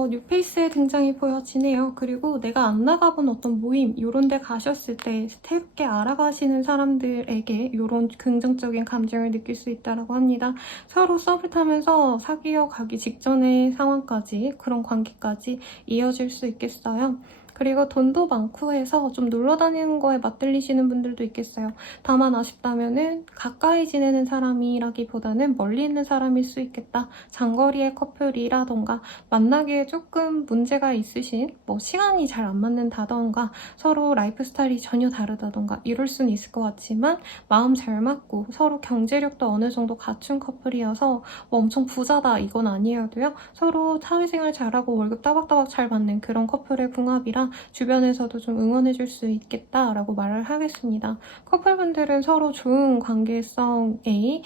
뉴페이스의 등장이 보여지네요. 그리고 내가 안 나가본 어떤 모임 이런 데 가셨을 때 새롭게 알아가시는 사람들에게 이런 긍정적인 감정을 느낄 수 있다고 합니다. 서로 썸을 타면서 사귀어 가기 직전의 상황까지, 그런 관계까지 이어질 수 있겠어요. 그리고 돈도 많고 해서 좀 놀러 다니는 거에 맞들리시는 분들도 있겠어요. 다만 아쉽다면은 가까이 지내는 사람이라기보다는 멀리 있는 사람일 수 있겠다. 장거리의 커플이라던가 만나기에 조금 문제가 있으신 뭐 시간이 잘 안 맞는다던가 서로 라이프 스타일이 전혀 다르다던가 이럴 수는 있을 것 같지만 마음 잘 맞고 서로 경제력도 어느 정도 갖춘 커플이어서 뭐 엄청 부자다 이건 아니어도요. 서로 사회생활 잘하고 월급 따박따박 잘 받는 그런 커플의 궁합이라 주변에서도 좀 응원해줄 수 있겠다라고 말을 하겠습니다. 커플분들은 서로 좋은 관계성에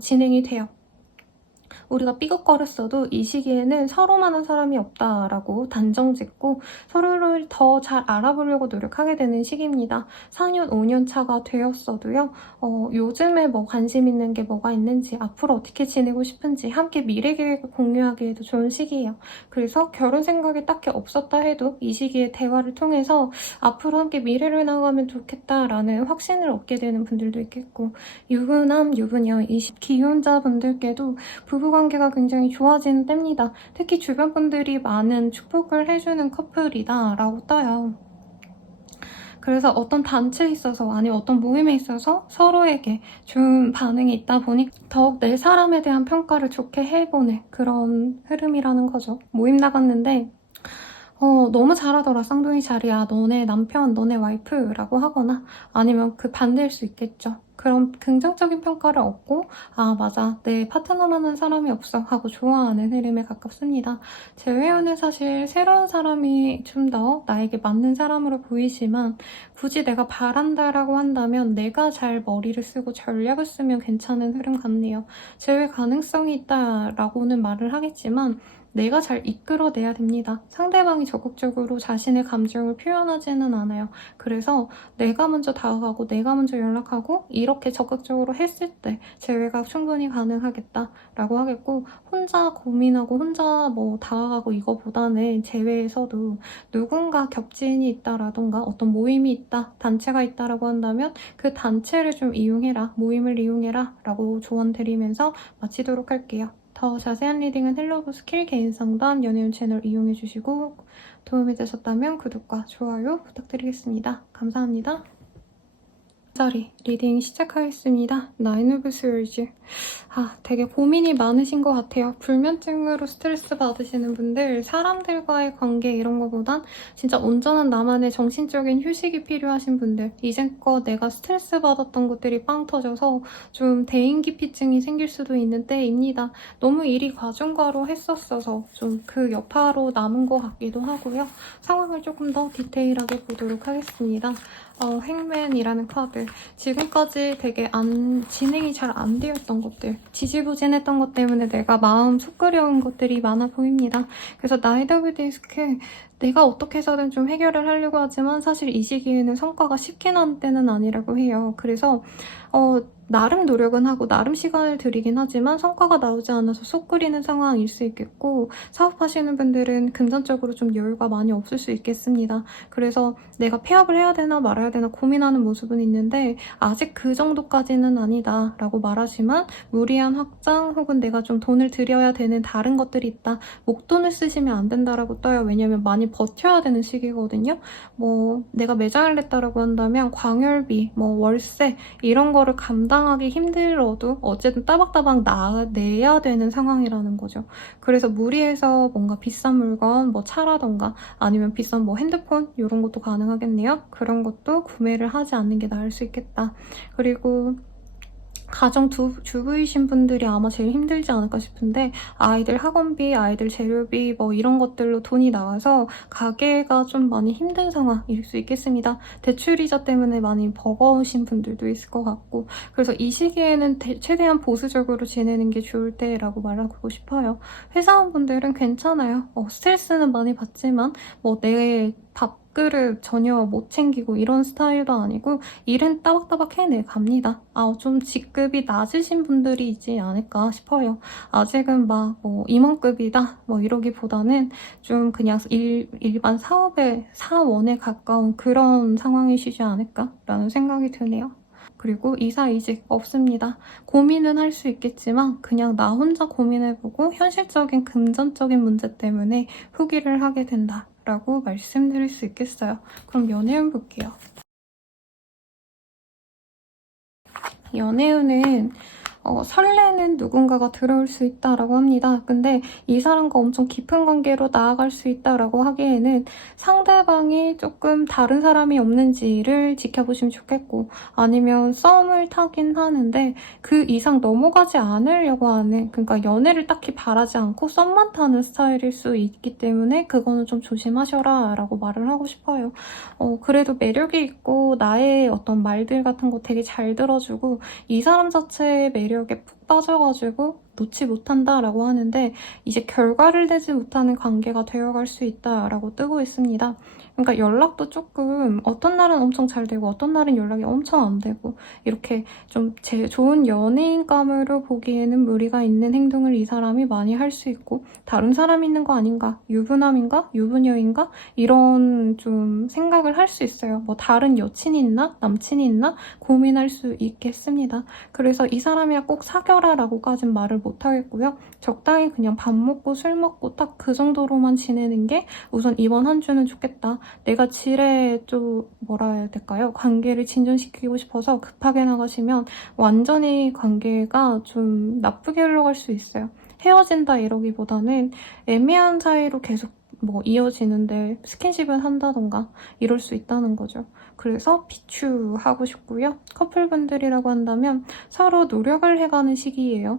진행이 돼요. 우리가 삐걱거렸어도 이 시기에는 서로만한 사람이 없다라고 단정짓고 서로를 더 잘 알아보려고 노력하게 되는 시기입니다. 4년, 5년 차가 되었어도요. 요즘에 뭐 관심 있는 게 뭐가 있는지 앞으로 어떻게 지내고 싶은지 함께 미래 계획을 공유하기에도 좋은 시기예요. 그래서 결혼 생각이 딱히 없었다 해도 이 시기에 대화를 통해서 앞으로 함께 미래를 나가면 좋겠다라는 확신을 얻게 되는 분들도 있겠고 유부남, 유부녀, 이 기혼자분들께도 부부관계가 굉장히 좋아지는 때입니다. 특히 주변 분들이 많은 축복을 해주는 커플이다 라고 떠요. 그래서 어떤 단체에 있어서 아니면 어떤 모임에 있어서 서로에게 좋은 반응이 있다 보니 더욱 내 사람에 대한 평가를 좋게 해보는 그런 흐름이라는 거죠. 모임 나갔는데 너무 잘하더라 쌍둥이 자리야 너네 남편 너네 와이프라고 하거나 아니면 그 반대일 수 있겠죠. 그런 긍정적인 평가를 얻고 아 맞아 내 파트너만한 사람이 없어 하고 좋아하는 흐름에 가깝습니다. 제 외연은 사실 새로운 사람이 좀 더 나에게 맞는 사람으로 보이지만 굳이 내가 바란다라고 한다면 내가 잘 머리를 쓰고 전략을 쓰면 괜찮은 흐름 같네요. 제외 가능성이 있다라고는 말을 하겠지만 내가 잘 이끌어내야 됩니다. 상대방이 적극적으로 자신의 감정을 표현하지는 않아요. 그래서 내가 먼저 다가가고 내가 먼저 연락하고 이렇게 적극적으로 했을 때 제외가 충분히 가능하겠다라고 하겠고 혼자 고민하고 혼자 뭐 다가가고 이거보다는 제외에서도 누군가 겹친이 있다라던가 어떤 모임이 있다, 단체가 있다라고 한다면 그 단체를 좀 이용해라, 모임을 이용해라 라고 조언 드리면서 마치도록 할게요. 더 자세한 리딩은 헬로브 스킬 개인 상담 연예운 채널 이용해주시고 도움이 되셨다면 구독과 좋아요 부탁드리겠습니다. 감사합니다. 자리 리딩 시작하겠습니다. 나인 오브 스월즈. 되게 고민이 많으신 것 같아요. 불면증으로 스트레스 받으시는 분들, 사람들과의 관계 이런 거보단 진짜 온전한 나만의 정신적인 휴식이 필요하신 분들, 이제껏 내가 스트레스 받았던 것들이 빵 터져서 좀 대인기피증이 생길 수도 있는 때입니다. 너무 일이 과중과로 했었어서 좀 그 여파로 남은 것 같기도 하고요. 상황을 조금 더 디테일하게 보도록 하겠습니다. 행맨이라는 카드. 지금까지 되게 진행이 잘 안 되었던 것들, 지지부진했던 것 때문에 내가 마음 속 끓여온 것들이 많아 보입니다. 그래서 나이트 오브 디스크 내가 어떻게 해서든 좀 해결을 하려고 하지만 사실 이 시기에는 성과가 쉽게 나는 때는 아니라고 해요. 그래서 나름 노력은 하고 나름 시간을 들이긴 하지만 성과가 나오지 않아서 속 끓이는 상황일 수 있겠고 사업하시는 분들은 금전적으로 좀 여유가 많이 없을 수 있겠습니다. 그래서 내가 폐업을 해야 되나 말아야 되나 고민하는 모습은 있는데 아직 그 정도까지는 아니다 라고 말하지만 무리한 확장 혹은 내가 좀 돈을 들여야 되는 다른 것들이 있다. 목돈을 쓰시면 안 된다라고 떠요. 왜냐면 많이 버텨야 되는 시기거든요. 뭐 내가 매장을 냈다라고 한다면 광열비, 뭐 월세 이런 거를 감당하기 힘들어도 어쨌든 따박따박 내야 되는 상황이라는 거죠. 그래서 무리해서 뭔가 비싼 물건, 뭐 차라던가 아니면 비싼 뭐 핸드폰 이런 것도 가능하겠네요. 그런 것도 구매를 하지 않는 게 나을 수 있겠다. 그리고 주부이신 분들이 아마 제일 힘들지 않을까 싶은데 아이들 학원비, 아이들 재료비 뭐 이런 것들로 돈이 나와서 가게가 좀 많이 힘든 상황일 수 있겠습니다. 대출이자 때문에 많이 버거우신 분들도 있을 것 같고 그래서 이 시기에는 최대한 보수적으로 지내는 게 좋을 때라고 말하고 싶어요. 회사원분들은 괜찮아요. 스트레스는 많이 받지만 뭐 내 밥그릇 전혀 못 챙기고 이런 스타일도 아니고 일은 따박따박 해내갑니다. 좀 직급이 낮으신 분들이 있지 않을까 싶어요. 아직은 막 뭐 임원급이다 뭐 이러기보다는 좀 그냥 일반 사원에 가까운 그런 상황이시지 않을까라는 생각이 드네요. 그리고 이사 이직 없습니다. 고민은 할 수 있겠지만 그냥 나 혼자 고민해보고 현실적인 금전적인 문제 때문에 후기를 하게 된다 라고 말씀드릴 수 있겠어요. 그럼 연애운 볼게요. 연애운은 설레는 누군가가 들어올 수 있다라고 합니다. 근데 이 사람과 엄청 깊은 관계로 나아갈 수 있다라고 하기에는 상대방이 조금 다른 사람이 없는지를 지켜보시면 좋겠고, 아니면 썸을 타긴 하는데 그 이상 넘어가지 않으려고 하는, 그러니까 연애를 딱히 바라지 않고 썸만 타는 스타일일 수 있기 때문에 그거는 좀 조심하셔라 라고 말을 하고 싶어요. 그래도 매력이 있고 나의 어떤 말들 같은 거 되게 잘 들어주고 이 사람 자체의 매력에 푹 빠져가지고 놓지 못한다라고 하는데, 이제 결과를 내지 못하는 관계가 되어갈 수 있다라고 뜨고 있습니다. 그러니까 연락도 조금 어떤 날은 엄청 잘 되고 어떤 날은 연락이 엄청 안 되고, 이렇게 좀 제 좋은 연예인감으로 보기에는 무리가 있는 행동을 이 사람이 많이 할 수 있고, 다른 사람 있는 거 아닌가? 유부남인가? 유부녀인가? 이런 좀 생각을 할 수 있어요. 뭐 다른 여친이 있나? 남친이 있나? 고민할 수 있겠습니다. 그래서 이 사람이야 꼭 사겨라 라고까진 말을 못 하겠고요. 적당히 그냥 밥 먹고 술 먹고 딱 그 정도로만 지내는 게 우선 이번 한 주는 좋겠다. 내가 지레 좀 뭐라 해야 될까요? 관계를 진전시키고 싶어서 급하게 나가시면 완전히 관계가 좀 나쁘게 흘러갈 수 있어요. 헤어진다 이러기보다는 애매한 사이로 계속 뭐 이어지는데 스킨십은 한다던가 이럴 수 있다는 거죠. 그래서 비추하고 싶고요. 커플분들이라고 한다면 서로 노력을 해가는 시기예요.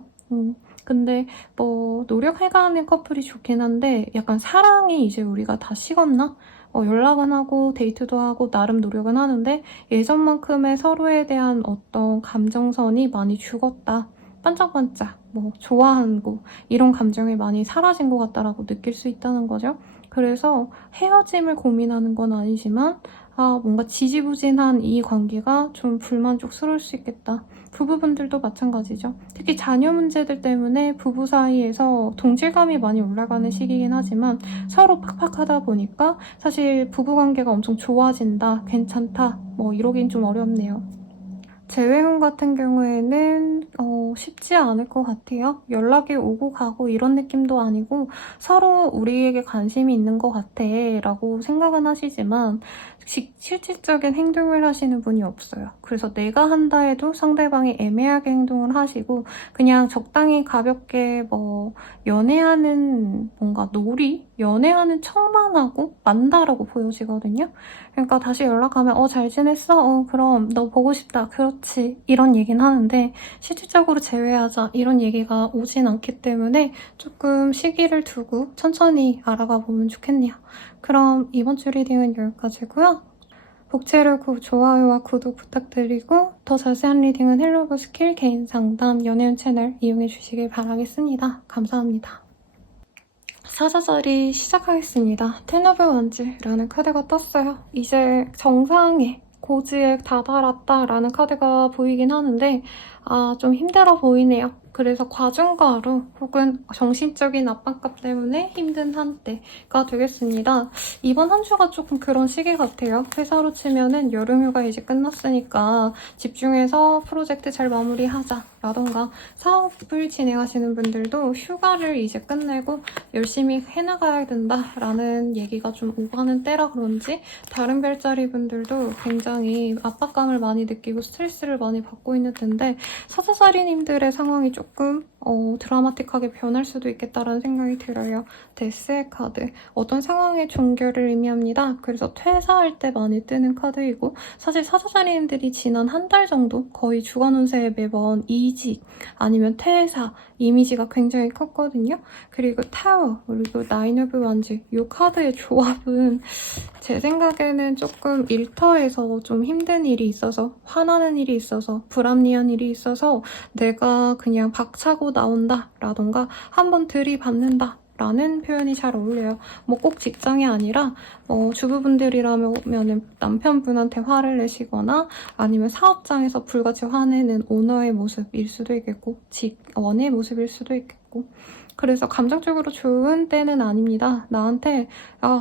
근데 뭐 노력해가는 커플이 좋긴 한데, 약간 사랑이 이제 우리가 다 식었나? 연락은 하고 데이트도 하고 나름 노력은 하는데 예전만큼의 서로에 대한 어떤 감정선이 많이 죽었다. 반짝반짝 뭐 좋아하고 이런 감정이 많이 사라진 것 같다라고 느낄 수 있다는 거죠. 그래서 헤어짐을 고민하는 건 아니지만 뭔가 지지부진한 이 관계가 좀 불만족스러울 수 있겠다. 부부분들도 마찬가지죠. 특히 자녀 문제들 때문에 부부 사이에서 동질감이 많이 올라가는 시기이긴 하지만 서로 팍팍하다 보니까 사실 부부관계가 엄청 좋아진다, 괜찮다, 뭐 이러긴 좀 어렵네요. 재회혼 같은 경우에는 쉽지 않을 것 같아요. 연락이 오고 가고 이런 느낌도 아니고 서로 우리에게 관심이 있는 것 같아 라고 생각은 하시지만 실질적인 행동을 하시는 분이 없어요. 그래서 내가 한다 해도 상대방이 애매하게 행동을 하시고 그냥 적당히 가볍게 뭐 연애하는 뭔가 놀이? 연애하는 척만 하고 만다라고 보여지거든요. 그러니까 다시 연락하면 잘 지냈어? 그럼 너 보고 싶다. 그렇지. 이런 얘기는 하는데 실질적으로 재회하자 이런 얘기가 오진 않기 때문에 조금 시기를 두고 천천히 알아가 보면 좋겠네요. 그럼 이번 주 리딩은 여기까지고요. 복채르고 좋아요와 구독 부탁드리고 더 자세한 리딩은 헬로브 스킬 개인 상담 연애운 채널 이용해 주시길 바라겠습니다. 감사합니다. 사자자리 시작하겠습니다. 텐 오브 원즈라는 카드가 떴어요. 이제 정상에 고지에 다다랐다라는 카드가 보이긴 하는데 좀 힘들어 보이네요. 그래서 과중과로 혹은 정신적인 압박감 때문에 힘든 한때가 되겠습니다. 이번 한 주가 조금 그런 시기 같아요. 회사로 치면은 여름휴가 이제 끝났으니까 집중해서 프로젝트 잘 마무리하자 라던가, 사업을 진행하시는 분들도 휴가를 이제 끝내고 열심히 해나가야 된다라는 얘기가 좀 오가는 때라 그런지 다른 별자리 분들도 굉장히 압박감을 많이 느끼고 스트레스를 많이 받고 있는 텐데, 사자자리님들의 상황이 조금 드라마틱하게 변할 수도 있겠다라는 생각이 들어요. 데스의 카드. 어떤 상황의 종결을 의미합니다. 그래서 퇴사할 때 많이 뜨는 카드이고, 사실 사자자리님들이 지난 한 달 정도 거의 주간 운세에 매번 이직 아니면 퇴사 이미지가 굉장히 컸거든요. 그리고 타워 그리고 나인 오브 원즈 이 카드의 조합은 제 생각에는 조금 일터에서 좀 힘든 일이 있어서, 화나는 일이 있어서, 불합리한 일이 있어서 내가 그냥 박차고 나온다 라던가 한번 들이받는다 라는 표현이 잘 어울려요. 뭐 꼭 직장이 아니라 주부분들이라면 남편분한테 화를 내시거나 아니면 사업장에서 불같이 화내는 오너의 모습일 수도 있겠고 직원의 모습일 수도 있겠고, 그래서 감정적으로 좋은 때는 아닙니다. 나한테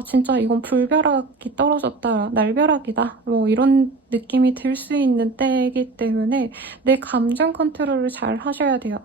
진짜 이건 불벼락이 떨어졌다, 날벼락이다 뭐 이런 느낌이 들 수 있는 때이기 때문에 내 감정 컨트롤을 잘 하셔야 돼요.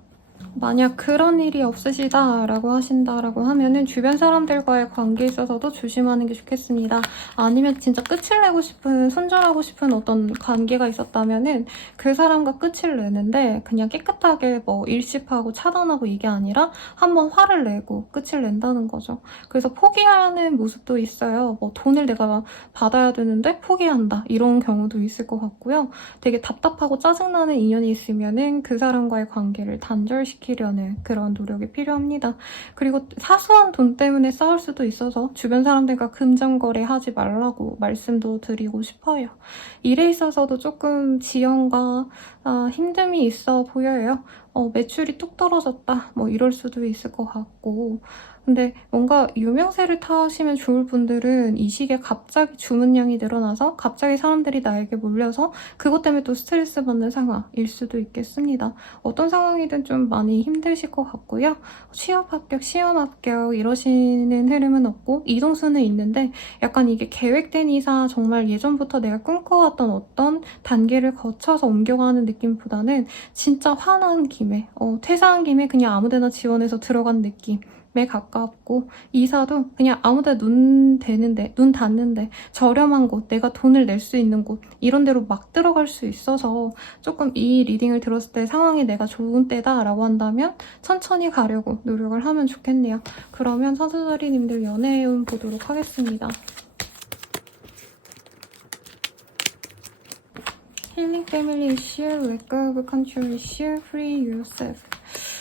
만약 그런 일이 없으시다라고 하신다라고 하면은 주변 사람들과의 관계에 있어서도 조심하는 게 좋겠습니다. 아니면 진짜 끝을 내고 싶은, 손절하고 싶은 어떤 관계가 있었다면은 그 사람과 끝을 내는데 그냥 깨끗하게 뭐 일십하고 차단하고 이게 아니라 한번 화를 내고 끝을 낸다는 거죠. 그래서 포기하는 모습도 있어요. 뭐 돈을 내가 받아야 되는데 포기한다. 이런 경우도 있을 것 같고요. 되게 답답하고 짜증나는 인연이 있으면은 그 사람과의 관계를 단절시키려는 그런 노력이 필요합니다. 그리고 사소한 돈 때문에 싸울 수도 있어서 주변 사람들과 금전거래 하지 말라고 말씀도 드리고 싶어요. 일에 있어서도 조금 지연과 힘듦이 있어 보여요. 매출이 뚝 떨어졌다 뭐 이럴 수도 있을 것 같고, 근데 뭔가 유명세를 타시면 좋을 분들은 이 시기에 갑자기 주문량이 늘어나서 갑자기 사람들이 나에게 몰려서 그것 때문에 또 스트레스 받는 상황일 수도 있겠습니다. 어떤 상황이든 좀 많이 힘드실 것 같고요. 취업 합격, 시험 합격 이러시는 흐름은 없고 이동수는 있는데 약간 이게 계획된 이상 정말 예전부터 내가 꿈꿔왔던 어떤 단계를 거쳐서 옮겨가는 느낌보다는 진짜 화난 김에 퇴사한 김에 그냥 아무데나 지원해서 들어간 느낌 에 가깝고, 이사도 그냥 아무데나 눈 대는데, 눈 닿는데 저렴한 곳, 내가 돈을 낼 수 있는 곳 이런 데로 막 들어갈 수 있어서 조금 이 리딩을 들었을 때 상황이 내가 좋은 때다라고 한다면 천천히 가려고 노력을 하면 좋겠네요. 그러면 사주자리님들 연애운 보도록 하겠습니다. 힐링 패밀리 이슈, let go of control 이슈, free yourself.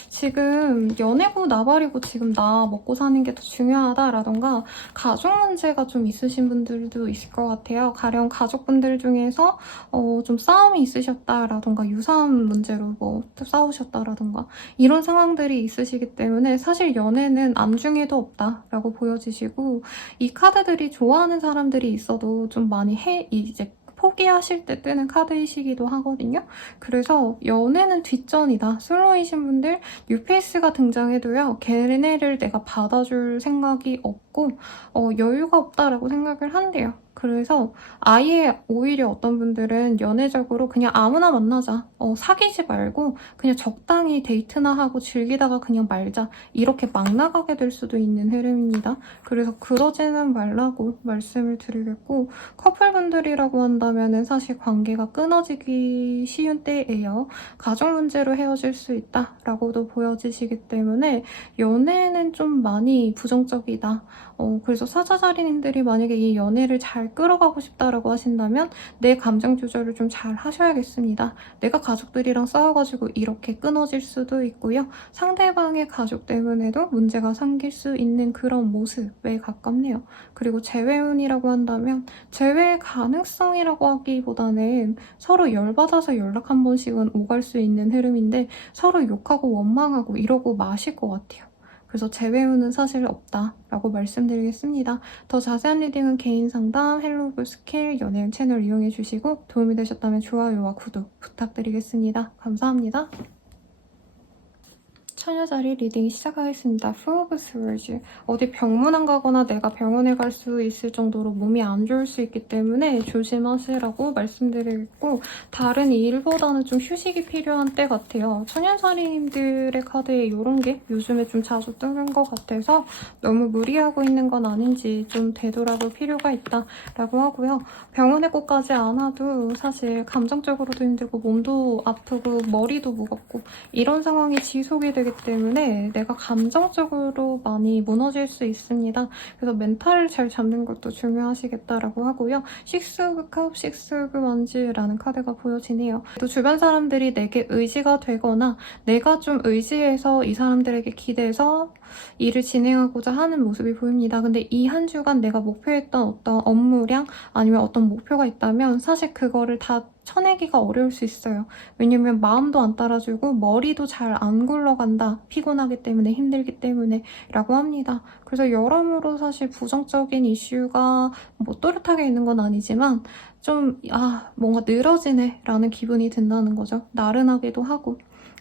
지금 연애고 나발이고 지금 나 먹고 사는 게 더 중요하다라던가 가족 문제가 좀 있으신 분들도 있을 것 같아요. 가령 가족분들 중에서 좀 싸움이 있으셨다라던가 유사한 문제로 뭐 싸우셨다라던가 이런 상황들이 있으시기 때문에 사실 연애는 안중에도 없다라고 보여지시고, 이 카드들이 좋아하는 사람들이 있어도 좀 많이 이제 포기하실 때 뜨는 카드이시기도 하거든요. 그래서 연애는 뒷전이다. 솔로이신 분들 뉴페이스가 등장해도요. 걔네를 내가 받아줄 생각이 없고 여유가 없다라고 생각을 한대요. 그래서 아예 오히려 어떤 분들은 연애적으로 그냥 아무나 만나자. 사귀지 말고 그냥 적당히 데이트나 하고 즐기다가 그냥 말자. 이렇게 막 나가게 될 수도 있는 흐름입니다. 그래서 그러지는 말라고 말씀을 드리겠고, 커플분들이라고 한다면 사실 관계가 끊어지기 쉬운 때예요. 가족 문제로 헤어질 수 있다라고도 보여지시기 때문에 연애는 좀 많이 부정적이다. 그래서 사자자리님들이 만약에 이 연애를 잘 끌어가고 싶다라고 하신다면 내 감정 조절을 좀 잘 하셔야겠습니다. 내가 가족들이랑 싸워가지고 이렇게 끊어질 수도 있고요. 상대방의 가족 때문에도 문제가 생길 수 있는 그런 모습에 가깝네요. 그리고 재회운이라고 한다면 재회 가능성이라고 하기보다는 서로 열받아서 연락 한 번씩은 오갈 수 있는 흐름인데 서로 욕하고 원망하고 이러고 마실 것 같아요. 그래서 재회운은 사실 없다라고 말씀드리겠습니다. 더 자세한 리딩은 개인 상담, 헬로브 스킬, 연예인 채널 이용해주시고 도움이 되셨다면 좋아요와 구독 부탁드리겠습니다. 감사합니다. 처녀자리 리딩 시작하겠습니다. Four of Swords. 어디 병문안 가거나 내가 병원에 갈 수 있을 정도로 몸이 안 좋을 수 있기 때문에 조심하시라고 말씀드리겠고, 다른 일보다는 좀 휴식이 필요한 때 같아요. 처녀자리님들의 카드에 이런 게 요즘에 좀 자주 뜨는 것 같아서 너무 무리하고 있는 건 아닌지 좀 되돌아볼 필요가 있다라고 하고요. 병원에 꼭 가지 않아도 사실 감정적으로도 힘들고 몸도 아프고 머리도 무겁고 이런 상황이 지속이 되기 때문에 내가 감정적으로 많이 무너질 수 있습니다. 그래서 멘탈을 잘 잡는 것도 중요하시겠다라고 하고요. 식스 오브 컵, 식스 오브 원즈라는 카드가 보여지네요. 또 주변 사람들이 내게 의지가 되거나 내가 좀 의지해서 이 사람들에게 기대서 일을 진행하고자 하는 모습이 보입니다. 근데 이 한 주간 내가 목표했던 어떤 업무량 아니면 어떤 목표가 있다면 사실 그거를 다 쳐내기가 어려울 수 있어요. 왜냐면 마음도 안 따라주고 머리도 잘 안 굴러간다. 피곤하기 때문에, 힘들기 때문에 라고 합니다. 그래서 여러모로 사실 부정적인 이슈가 뭐 또렷하게 있는 건 아니지만 좀 뭔가 늘어지네 라는 기분이 든다는 거죠. 나른하기도 하고.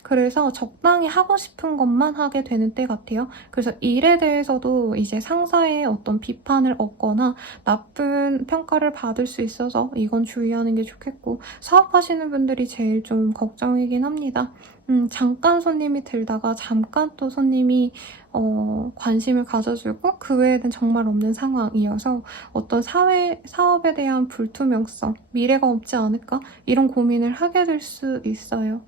그래서 적당히 하고 싶은 것만 하게 되는 때 같아요. 그래서 일에 대해서도 이제 상사의 어떤 비판을 얻거나 나쁜 평가를 받을 수 있어서 이건 주의하는 게 좋겠고, 사업하시는 분들이 제일 좀 걱정이긴 합니다. 잠깐 손님이 들다가 잠깐 또 손님이 관심을 가져주고 그 외에는 정말 없는 상황이어서 어떤 사업에 대한 불투명성, 미래가 없지 않을까? 이런 고민을 하게 될 수 있어요.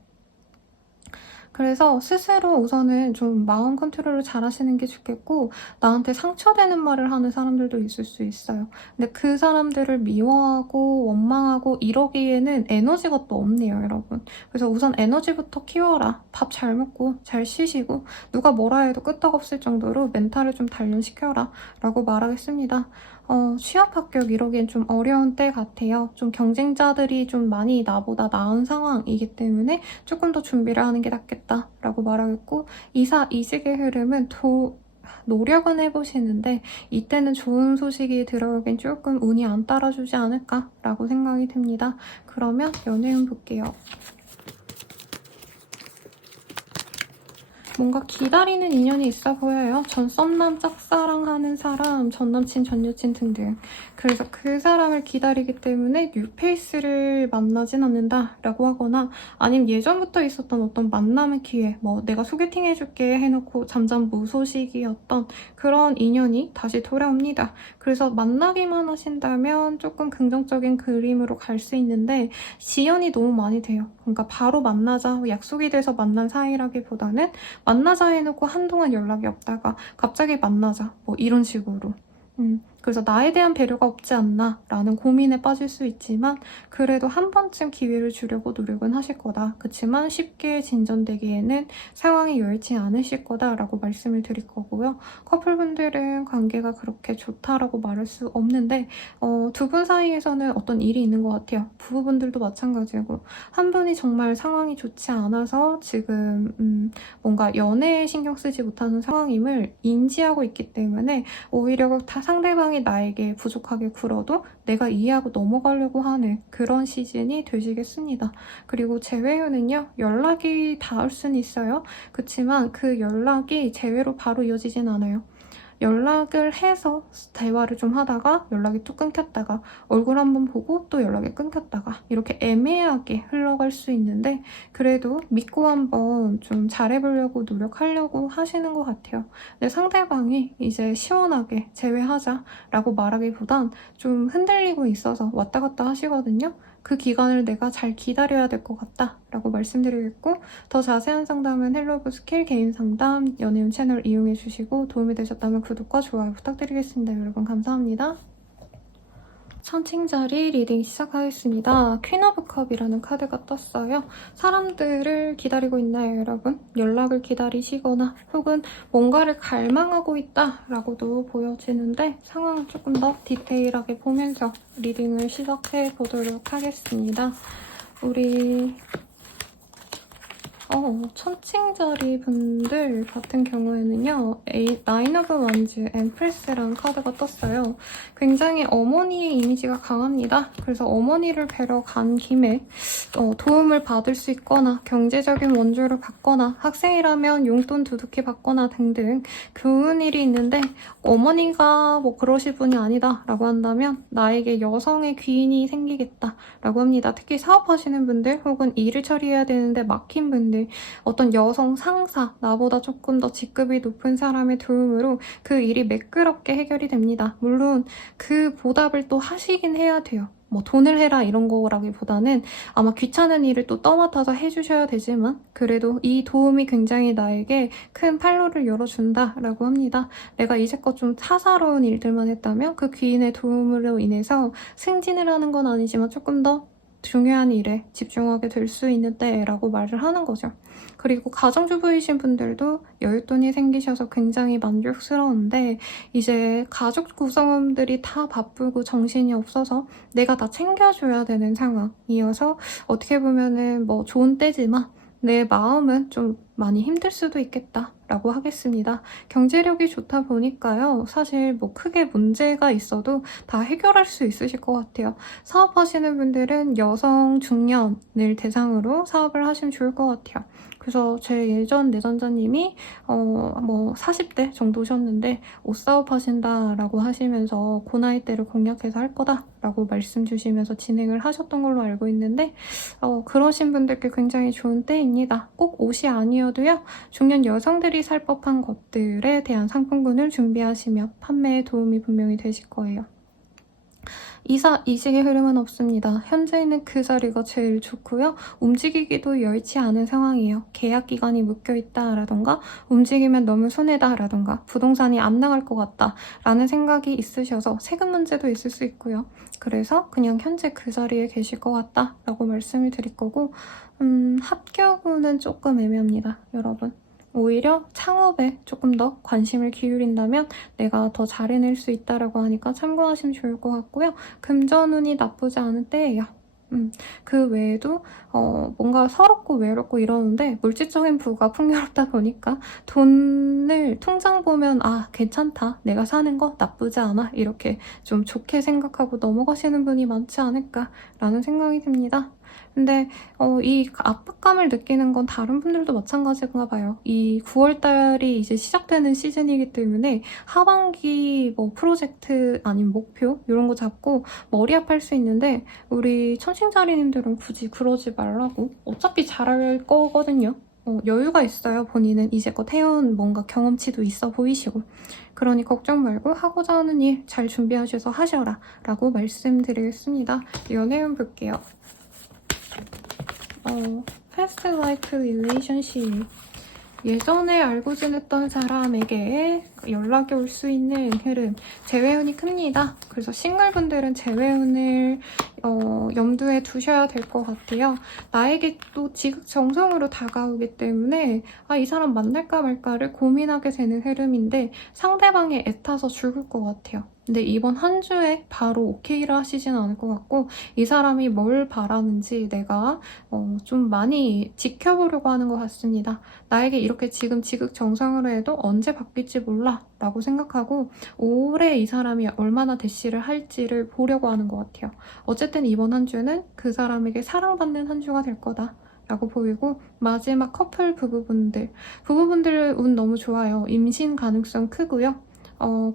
그래서 스스로 우선은 좀 마음 컨트롤을 잘 하시는 게 좋겠고, 나한테 상처되는 말을 하는 사람들도 있을 수 있어요. 근데 그 사람들을 미워하고 원망하고 이러기에는 에너지가 또 없네요, 여러분. 그래서 우선 에너지부터 키워라. 밥 잘 먹고 잘 쉬시고 누가 뭐라 해도 끄떡없을 정도로 멘탈을 좀 단련시켜라 라고 말하겠습니다. 취업 합격 이러기엔 좀 어려운 때 같아요. 좀 경쟁자들이 좀 많이 나보다 나은 상황이기 때문에 조금 더 준비를 하는 게 낫겠다라고 말하겠고, 이사 이직의 흐름은 노력은 해보시는데 이때는 좋은 소식이 들어오긴 조금 운이 안 따라주지 않을까라고 생각이 듭니다. 그러면 연애운 볼게요. 뭔가 기다리는 인연이 있어 보여요. 전 썸남 짝사랑하는 사람, 전 남친, 전 여친 등등. 그래서 그 사람을 기다리기 때문에 뉴페이스를 만나진 않는다라고 하거나, 아니면 예전부터 있었던 어떤 만남의 기회, 뭐 내가 소개팅 해줄게 해놓고 잠잠 무소식이었던 그런 인연이 다시 돌아옵니다. 그래서 만나기만 하신다면 조금 긍정적인 그림으로 갈 수 있는데 지연이 너무 많이 돼요. 그러니까 바로 만나자, 약속이 돼서 만난 사이라기보다는 만나자 해놓고 한동안 연락이 없다가 갑자기 만나자, 뭐 이런 식으로. 그래서 나에 대한 배려가 없지 않나 라는 고민에 빠질 수 있지만, 그래도 한 번쯤 기회를 주려고 노력은 하실 거다. 그치만 쉽게 진전되기에는 상황이 여의치 않으실 거다라고 말씀을 드릴 거고요. 커플분들은 관계가 그렇게 좋다라고 말할 수 없는데 두 분 사이에서는 어떤 일이 있는 것 같아요. 부부분들도 마찬가지고, 한 분이 정말 상황이 좋지 않아서 지금 뭔가 연애에 신경 쓰지 못하는 상황임을 인지하고 있기 때문에 오히려 다 상대방이 나에게 부족하게 굴어도 내가 이해하고 넘어가려고 하는 그런 시즌이 되시겠습니다. 그리고 재회유는요, 연락이 닿을 수는 있어요. 그치만 그 연락이 재회로 바로 이어지진 않아요. 연락을 해서 대화를 좀 하다가 연락이 또 끊겼다가 얼굴 한번 보고 또 연락이 끊겼다가 이렇게 애매하게 흘러갈 수 있는데, 그래도 믿고 한번 좀 잘해보려고 노력하려고 하시는 것 같아요. 근데 상대방이 이제 시원하게 제외하자라고 말하기보단 좀 흔들리고 있어서 왔다 갔다 하시거든요. 그 기간을 내가 잘 기다려야 될 것 같다 라고 말씀드리겠고, 더 자세한 상담은 헬로브 스킬 개인 상담 연애운 채널 이용해 주시고, 도움이 되셨다면 구독과 좋아요 부탁드리겠습니다. 여러분 감사합니다. 천칭자리 리딩 시작하겠습니다. 퀸 오브 컵이라는 카드가 떴어요. 사람들을 기다리고 있나요, 여러분? 연락을 기다리시거나 혹은 뭔가를 갈망하고 있다라고도 보여지는데, 상황을 조금 더 디테일하게 보면서 리딩을 시작해 보도록 하겠습니다. 우리 천칭자리 분들 같은 경우에는요, 나인 오브 원즈 엠프레스라는 카드가 떴어요. 굉장히 어머니의 이미지가 강합니다. 그래서 어머니를 뵈러 간 김에 도움을 받을 수 있거나 경제적인 원조를 받거나 학생이라면 용돈 두둑히 받거나 등등 좋은 일이 있는데, 어머니가 뭐 그러실 분이 아니다 라고 한다면 나에게 여성의 귀인이 생기겠다 라고 합니다. 특히 사업하시는 분들 혹은 일을 처리해야 되는데 막힌 분들, 어떤 여성 상사, 나보다 조금 더 직급이 높은 사람의 도움으로 그 일이 매끄럽게 해결이 됩니다. 물론 그 보답을 또 하시긴 해야 돼요. 뭐 돈을 해라 이런 거라기보다는 아마 귀찮은 일을 또 떠맡아서 해주셔야 되지만, 그래도 이 도움이 굉장히 나에게 큰 판로를 열어준다라고 합니다. 내가 이제껏 좀 사사로운 일들만 했다면 그 귀인의 도움으로 인해서 승진을 하는 건 아니지만 조금 더 중요한 일에 집중하게 될 수 있는 때라고 말을 하는 거죠. 그리고 가정주부이신 분들도 여윳돈이 생기셔서 굉장히 만족스러운데, 이제 가족 구성원들이 다 바쁘고 정신이 없어서 내가 다 챙겨줘야 되는 상황이어서 어떻게 보면은 뭐 좋은 때지만 내 마음은 좀 많이 힘들 수도 있겠다 라고 하겠습니다. 경제력이 좋다 보니까요. 사실 뭐 크게 문제가 있어도 다 해결할 수 있으실 것 같아요. 사업하시는 분들은 여성 중년을 대상으로 사업을 하시면 좋을 것 같아요. 그래서 제 예전 내전자님이 뭐 40대 정도셨는데 옷 사업 하신다라고 하시면서 그 나이 대를 공략해서 할 거다라고 말씀 주시면서 진행을 하셨던 걸로 알고 있는데 그러신 분들께 굉장히 좋은 때입니다. 꼭 옷이 아니어도요. 중년 여성들이 살 법한 것들에 대한 상품군을 준비하시면 판매에 도움이 분명히 되실 거예요. 이직의 흐름은 없습니다. 현재 있는 그 자리가 제일 좋고요. 움직이기도 여의치 않은 상황이에요. 계약 기간이 묶여있다라던가 움직이면 너무 손해다라던가 부동산이 안 나갈 것 같다라는 생각이 있으셔서 세금 문제도 있을 수 있고요. 그래서 그냥 현재 그 자리에 계실 것 같다라고 말씀을 드릴 거고 합격운은 조금 애매합니다. 여러분. 오히려 창업에 조금 더 관심을 기울인다면 내가 더 잘해낼 수 있다라고 하니까 참고하시면 좋을 것 같고요. 금전운이 나쁘지 않은 때예요. 그 외에도 뭔가 서럽고 외롭고 이러는데 물질적인 부가 풍요롭다 보니까 돈을 통장 보면 괜찮다. 내가 사는 거 나쁘지 않아. 이렇게 좀 좋게 생각하고 넘어가시는 분이 많지 않을까라는 생각이 듭니다. 근데 이 압박감을 느끼는 건 다른 분들도 마찬가지인가 봐요. 이 9월달이 이제 시작되는 시즌이기 때문에 하반기 뭐 프로젝트 아니면 목표 이런 거 잡고 머리 아플 수 있는데 우리 천칭자리님들은 굳이 그러지 말라고. 어차피 잘할 거거든요. 여유가 있어요. 본인은 이제껏 해온 뭔가 경험치도 있어 보이시고. 그러니 걱정 말고 하고자 하는 일 잘 준비하셔서 하셔라 라고 말씀드리겠습니다. 연애운 볼게요. past life relationship. 예전에 알고 지냈던 사람에게 연락이 올 수 있는 흐름, 재회운이 큽니다. 그래서 싱글분들은 재회운을 염두에 두셔야 될 것 같아요. 나에게 또 지극정성으로 다가오기 때문에 이 사람 만날까 말까를 고민하게 되는 흐름인데 상대방이 애타서 죽을 것 같아요. 근데 이번 한 주에 바로 오케이를 하시진 않을 것 같고 이 사람이 뭘 바라는지 내가 좀 많이 지켜보려고 하는 것 같습니다. 나에게 이렇게 지금 지극정성으로 해도 언제 바뀔지 몰라 라고 생각하고 올해 이 사람이 얼마나 대시를 할지를 보려고 하는 것 같아요. 어쨌든 이번 한 주는 그 사람에게 사랑받는 한 주가 될 거다 라고 보이고 마지막 커플 부부분들 운 너무 좋아요. 임신 가능성 크고요.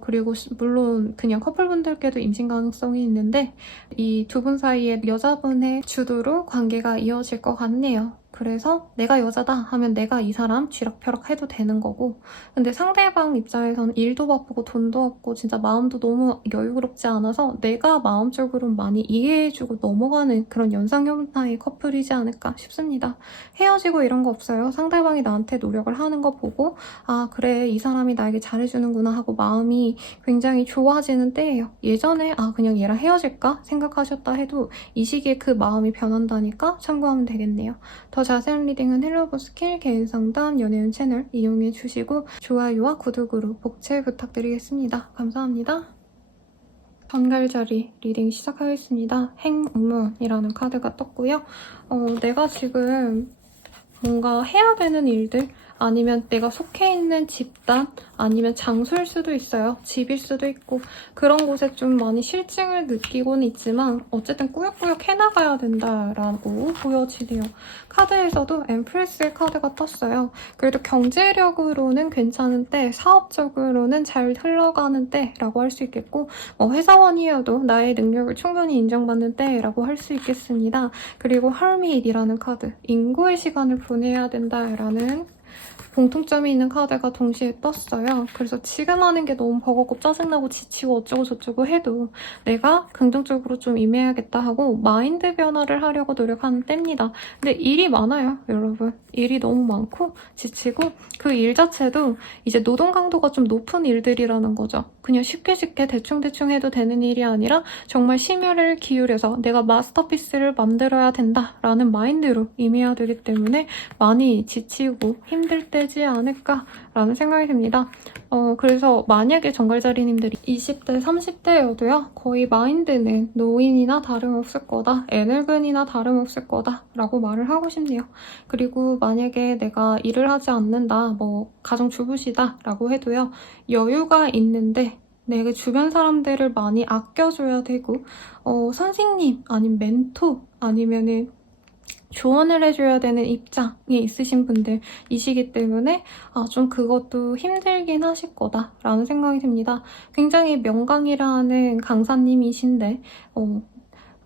그리고 물론 그냥 커플분들께도 임신 가능성이 있는데 이 두 분 사이에 여자분의 주도로 관계가 이어질 것 같네요. 그래서 내가 여자다 하면 내가 이 사람 쥐락펴락 해도 되는 거고 근데 상대방 입장에서는 일도 바쁘고 돈도 없고 진짜 마음도 너무 여유롭지 않아서 내가 마음적으로 많이 이해해주고 넘어가는 그런 연상연하의 커플이지 않을까 싶습니다. 헤어지고 이런 거 없어요. 상대방이 나한테 노력을 하는 거 보고 그래 이 사람이 나에게 잘해주는구나 하고 마음이 굉장히 좋아지는 때예요. 예전에 그냥 얘랑 헤어질까 생각하셨다 해도 이 시기에 그 마음이 변한다니까 참고하면 되겠네요. 더 자세한 리딩은 헬로버스킬 개인상담 연예운 채널 이용해 주시고 좋아요와 구독으로 복채 부탁드리겠습니다. 감사합니다. 전갈자리 리딩 시작하겠습니다. 행운이라는 카드가 떴고요. 내가 지금 뭔가 해야 되는 일들 아니면 내가 속해 있는 집단 아니면 장소일 수도 있어요. 집일 수도 있고 그런 곳에 좀 많이 실증을 느끼고는 있지만 어쨌든 꾸역꾸역 해나가야 된다라고 보여지네요. 카드에서도 엠프레스의 카드가 떴어요. 그래도 경제력으로는 괜찮은데 사업적으로는 잘 흘러가는 때라고 할 수 있겠고 회사원이어도 나의 능력을 충분히 인정받는 때라고 할 수 있겠습니다. 그리고 헐밋이라는 카드, 인고의 시간을 보내야 된다라는 공통점이 있는 카드가 동시에 떴어요. 그래서 지금 하는 게 너무 버겁고 짜증나고 지치고 어쩌고 저쩌고 해도 내가 긍정적으로 좀 임해야겠다 하고 마인드 변화를 하려고 노력하는 때입니다. 근데 일이 많아요, 여러분. 일이 너무 많고 지치고 그 일 자체도 이제 노동 강도가 좀 높은 일들이라는 거죠. 그냥 쉽게 대충 해도 되는 일이 아니라 정말 심혈을 기울여서 내가 마스터피스를 만들어야 된다라는 마인드로 임해야 되기 때문에 많이 지치고 힘들 때 되지 않을까라는 생각이 듭니다. 그래서 만약에 정갈자리님들이 20대, 30대여도요, 거의 마인드는 노인이나 다름없을 거다, 애늙은이나 다름없을 거다 라고 말을 하고 싶네요. 그리고 만약에 내가 일을 하지 않는다, 뭐 가정주부시다 라고 해도요, 여유가 있는데 내가 주변 사람들을 많이 아껴줘야 되고, 선생님 아니면 멘토 아니면은 조언을 해줘야 되는 입장에 있으신 분들이시기 때문에 좀 그것도 힘들긴 하실 거다라는 생각이 듭니다. 굉장히 명강이라는 강사님이신데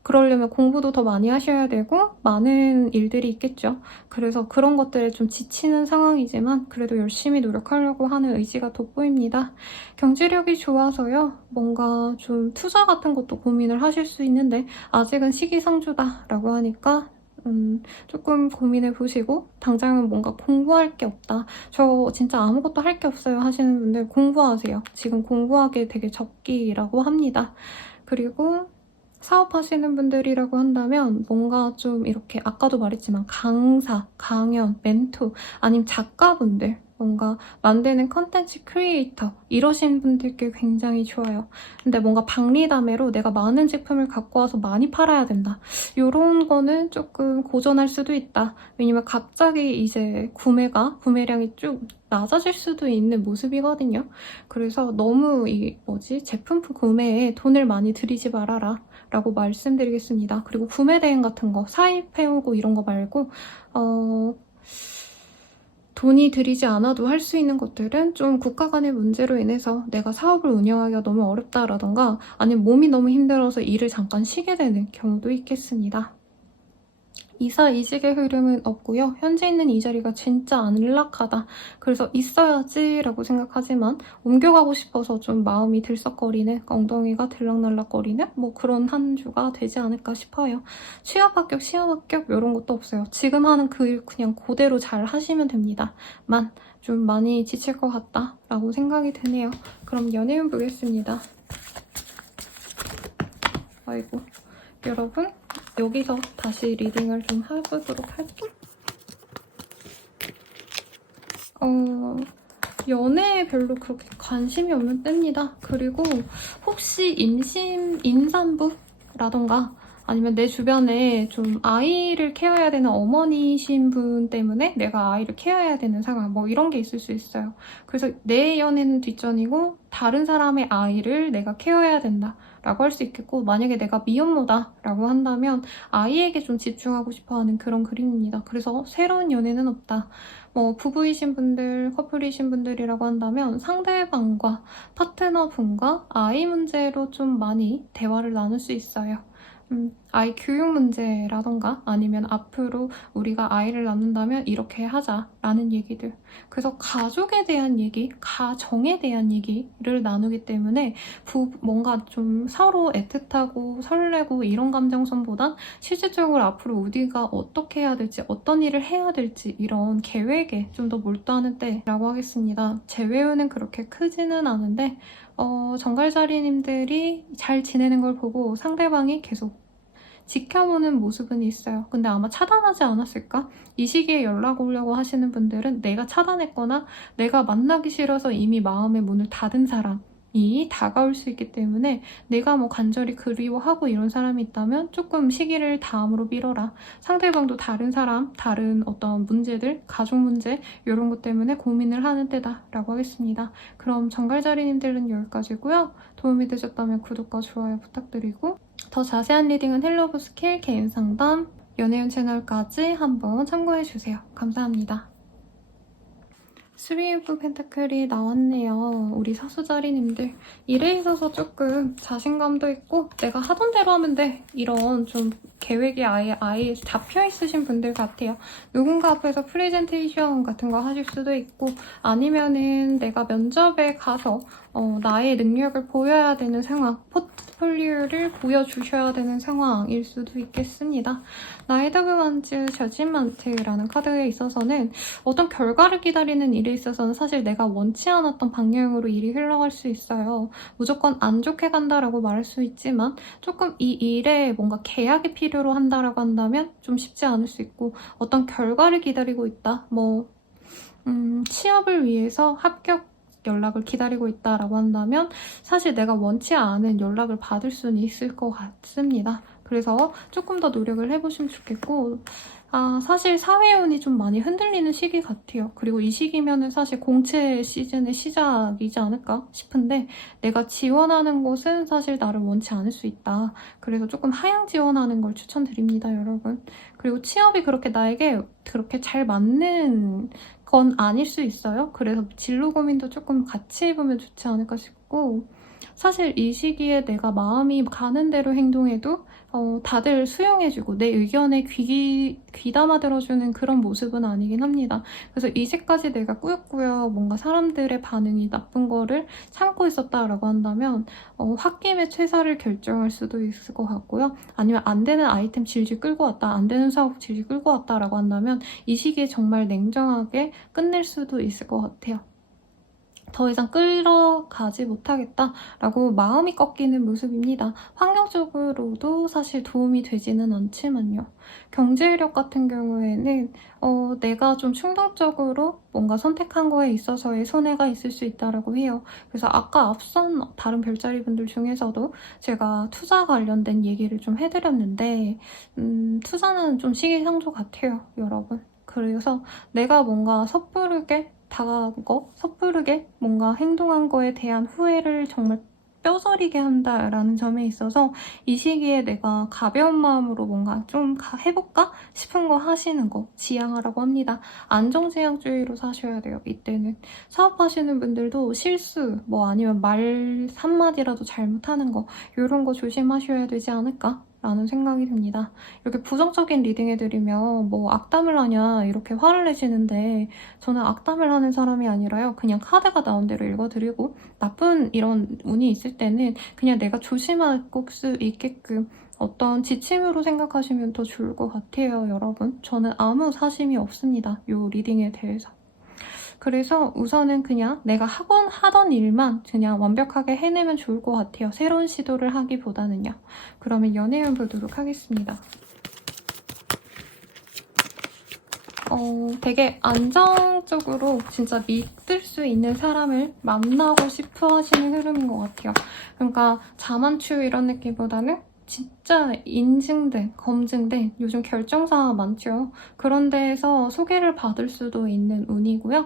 그러려면 공부도 더 많이 하셔야 되고 많은 일들이 있겠죠. 그래서 그런 것들에 좀 지치는 상황이지만 그래도 열심히 노력하려고 하는 의지가 돋보입니다. 경제력이 좋아서요. 뭔가 좀 투자 같은 것도 고민을 하실 수 있는데 아직은 시기상조다라고 하니까 조금 고민해 보시고 당장은 뭔가 공부할 게 없다. 저 진짜 아무것도 할 게 없어요 하시는 분들 공부하세요. 지금 공부하기 되게 적기라고 합니다. 그리고 사업하시는 분들이라고 한다면 뭔가 좀 이렇게 아까도 말했지만 강사, 강연, 멘토 아니면 작가분들 뭔가 만드는 컨텐츠 크리에이터 이러신 분들께 굉장히 좋아요. 근데 뭔가 박리담회로 내가 많은 제품을 갖고 와서 많이 팔아야 된다. 이런 거는 조금 고전할 수도 있다. 왜냐면 갑자기 이제 구매량이 좀 낮아질 수도 있는 모습이거든요. 그래서 너무 제품 구매에 돈을 많이 들이지 말아라 라고 말씀드리겠습니다. 그리고 구매 대행 같은 거 사입해오고 이런 거 말고 돈이 들이지 않아도 할 수 있는 것들은 좀 국가 간의 문제로 인해서 내가 사업을 운영하기가 너무 어렵다라던가 아니면 몸이 너무 힘들어서 일을 잠깐 쉬게 되는 경우도 있겠습니다. 이사이직의 흐름은 없고요. 현재 있는 이 자리가 진짜 안락하다. 그래서 있어야지 라고 생각하지만 옮겨가고 싶어서 좀 마음이 들썩거리는, 엉덩이가 들락날락거리는 뭐 그런 한 주가 되지 않을까 싶어요. 취업 합격, 시험 합격 이런 것도 없어요. 지금 하는 그 일 그냥 그대로 잘 하시면 됩니다. 좀 많이 지칠 것 같다 라고 생각이 드네요. 그럼 연애운 보겠습니다. 아이고 여러분 여기서 다시 리딩을 좀 해보도록 할게요. 연애에 별로 그렇게 관심이 없는 때입니다. 그리고 혹시 임산부라던가 아니면 내 주변에 좀 아이를 케어해야 되는 어머니신 분 때문에 내가 아이를 케어해야 되는 상황 뭐 이런 게 있을 수 있어요. 그래서 내 연애는 뒷전이고 다른 사람의 아이를 내가 케어해야 된다 라고 할 수 있겠고 만약에 내가 미혼모다 라고 한다면 아이에게 좀 집중하고 싶어하는 그런 그림입니다. 그래서 새로운 연애는 없다. 뭐 부부이신 분들, 커플이신 분들이라고 한다면 상대방과 파트너분과 아이 문제로 좀 많이 대화를 나눌 수 있어요. 아이 교육 문제라던가 아니면 앞으로 우리가 아이를 낳는다면 이렇게 하자라는 얘기들. 그래서 가족에 대한 얘기, 가정에 대한 얘기를 나누기 때문에 뭔가 좀 서로 애틋하고 설레고 이런 감정선보단 실질적으로 앞으로 우리가 어떻게 해야 될지, 어떤 일을 해야 될지 이런 계획에 좀 더 몰두하는 때라고 하겠습니다. 제 외우는 그렇게 크지는 않은데 정갈자리님들이 잘 지내는 걸 보고 상대방이 계속 지켜보는 모습은 있어요. 근데 아마 차단하지 않았을까? 이 시기에 연락 오려고 하시는 분들은 내가 차단했거나 내가 만나기 싫어서 이미 마음의 문을 닫은 사람이 다가올 수 있기 때문에 내가 뭐 간절히 그리워하고 이런 사람이 있다면 조금 시기를 다음으로 미뤄라. 상대방도 다른 사람, 다른 어떤 문제들, 가족 문제 이런 것 때문에 고민을 하는 때다라고 하겠습니다. 그럼 정갈자리님들은 여기까지고요. 도움이 되셨다면 구독과 좋아요 부탁드리고 더 자세한 리딩은 헬로브스킬 개인상담 연애운 채널까지 한번 참고해주세요. 감사합니다. 3 오브 펜타클이 나왔네요. 우리 사수자리님들 일에 있어서 조금 자신감도 있고 내가 하던 대로 하면 돼 이런 좀 계획이 아예 잡혀 있으신 분들 같아요. 누군가 앞에서 프레젠테이션 같은 거 하실 수도 있고 아니면은 내가 면접에 가서 나의 능력을 보여야 되는 상황, 포트폴리오를 보여주셔야 되는 상황일 수도 있겠습니다. 나이드 오브 완즈 저지먼트라는 카드에 있어서는 어떤 결과를 기다리는 일에 있어서는 사실 내가 원치 않았던 방향으로 일이 흘러갈 수 있어요. 무조건 안 좋게 간다라고 말할 수 있지만 조금 이 일에 뭔가 계약이 필요로 한다라고 한다면 좀 쉽지 않을 수 있고 어떤 결과를 기다리고 있다. 뭐 취업을 위해서 합격 연락을 기다리고 있다라고 한다면 사실 내가 원치 않은 연락을 받을 수는 있을 것 같습니다. 그래서 조금 더 노력을 해보시면 좋겠고, 사실 사회운이 좀 많이 흔들리는 시기 같아요. 그리고 이 시기면은 사실 공채 시즌의 시작이지 않을까 싶은데, 내가 지원하는 곳은 사실 나를 원치 않을 수 있다. 그래서 조금 하향 지원하는 걸 추천드립니다, 여러분. 그리고 취업이 그렇게 나에게 그렇게 잘 맞는 건 아닐 수 있어요. 그래서 진로 고민도 조금 같이 해보면 좋지 않을까 싶고, 사실 이 시기에 내가 마음이 가는 대로 행동해도 다들 수용해주고 내 의견에 귀담아 들어주는 그런 모습은 아니긴 합니다. 그래서 이제까지 내가 꾸역꾸역 뭔가 사람들의 반응이 나쁜 거를 참고 있었다라고 한다면 홧김에 퇴사를 결정할 수도 있을 것 같고요. 아니면 안 되는 아이템 질질 끌고 왔다, 안 되는 사업 질질 끌고 왔다라고 한다면 이 시기에 정말 냉정하게 끝낼 수도 있을 것 같아요. 더 이상 끌어가지 못하겠다라고 마음이 꺾이는 모습입니다. 환경적으로도 사실 도움이 되지는 않지만요. 경제력 같은 경우에는 내가 좀 충동적으로 뭔가 선택한 거에 있어서의 손해가 있을 수 있다고 해요. 그래서 아까 앞선 다른 별자리 분들 중에서도 제가 투자 관련된 얘기를 좀 해드렸는데 투자는 좀 시기상조 같아요, 여러분. 그래서 내가 뭔가 섣부르게 다가간 거, 섣부르게 뭔가 행동한 거에 대한 후회를 정말 뼈저리게 한다라는 점에 있어서 이 시기에 내가 가벼운 마음으로 뭔가 좀 해볼까 싶은 거 하시는 거 지양하라고 합니다. 안정지향주의로 사셔야 돼요, 이때는. 사업하시는 분들도 실수, 뭐 아니면 말 한마디라도 잘못하는 거 이런 거 조심하셔야 되지 않을까? 라는 생각이 듭니다. 이렇게 부정적인 리딩 해드리면 뭐 악담을 하냐 이렇게 화를 내시는데 저는 악담을 하는 사람이 아니라요. 그냥 카드가 나온 대로 읽어드리고 나쁜 이런 운이 있을 때는 그냥 내가 조심할 수 있게끔 어떤 지침으로 생각하시면 더 좋을 것 같아요, 여러분. 저는 아무 사심이 없습니다, 이 리딩에 대해서. 그래서 우선은 그냥 내가 하던 일만 그냥 완벽하게 해내면 좋을 것 같아요. 새로운 시도를 하기보다는요. 그러면 연애운 보도록 하겠습니다. 되게 안정적으로 진짜 믿을 수 있는 사람을 만나고 싶어 하시는 흐름인 것 같아요. 그러니까 자만추 이런 느낌보다는 진짜 인증된, 검증된 요즘 결정사항 많죠. 그런 데에서 소개를 받을 수도 있는 운이고요.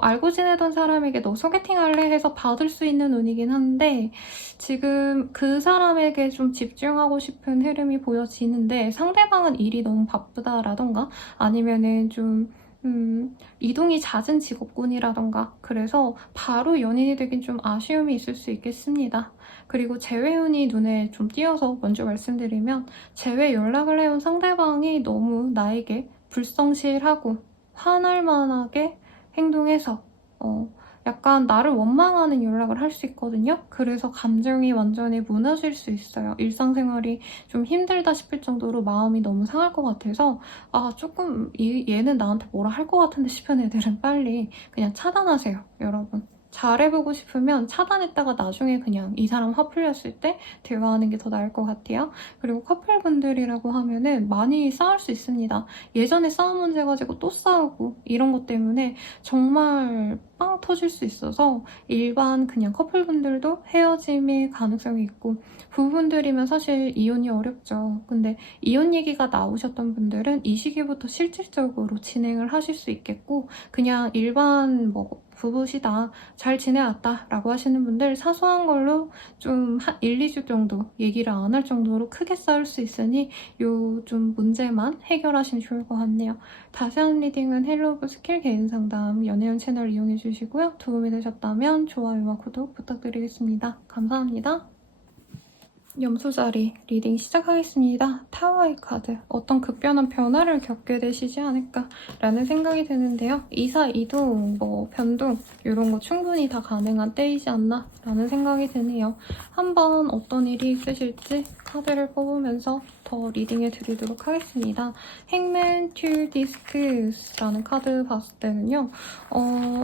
알고 지내던 사람에게 너 소개팅 할래? 해서 받을 수 있는 운이긴 한데 지금 그 사람에게 좀 집중하고 싶은 흐름이 보여지는데 상대방은 일이 너무 바쁘다라던가 아니면은 좀 이동이 잦은 직업군이라던가 그래서 바로 연인이 되긴 좀 아쉬움이 있을 수 있겠습니다. 그리고 재회운이 눈에 좀 띄어서 먼저 말씀드리면 재회 연락을 해온 상대방이 너무 나에게 불성실하고 화날 만하게 행동해서 약간 나를 원망하는 연락을 할 수 있거든요. 그래서 감정이 완전히 무너질 수 있어요. 일상생활이 좀 힘들다 싶을 정도로 마음이 너무 상할 것 같아서 조금 얘는 나한테 뭐라 할 것 같은데 싶은 애들은 빨리 그냥 차단하세요, 여러분. 잘해보고 싶으면 차단했다가 나중에 그냥 이 사람 화 풀렸을 때 대화하는 게 더 나을 것 같아요. 그리고 커플분들이라고 하면은 많이 싸울 수 있습니다. 예전에 싸운 문제 가지고 또 싸우고 이런 것 때문에 정말 빵 터질 수 있어서 일반 그냥 커플분들도 헤어짐의 가능성이 있고 부부분들이면 사실 이혼이 어렵죠. 근데 이혼 얘기가 나오셨던 분들은 이 시기부터 실질적으로 진행을 하실 수 있겠고 그냥 일반 뭐 부부시다, 잘 지내왔다 라고 하시는 분들 사소한 걸로 좀 1, 2주 정도 얘기를 안 할 정도로 크게 싸울 수 있으니 요 좀 문제만 해결하시면 좋을 것 같네요. 자세한 리딩은 헬로브 스킬 개인 상담 연애운 채널 이용해 주시고요. 도움이 되셨다면 좋아요와 구독 부탁드리겠습니다. 감사합니다. 염소자리 리딩 시작하겠습니다. 타워의 카드. 어떤 급변한 변화를 겪게 되시지 않을까라는 생각이 드는데요. 이사, 이동, 뭐 변동 이런 거 충분히 다 가능한 때이지 않나 라는 생각이 드네요. 한번 어떤 일이 있으실지 카드를 뽑으면서 더 리딩해 드리도록 하겠습니다. 행맨 툴 디스크스라는 카드 봤을 때는요.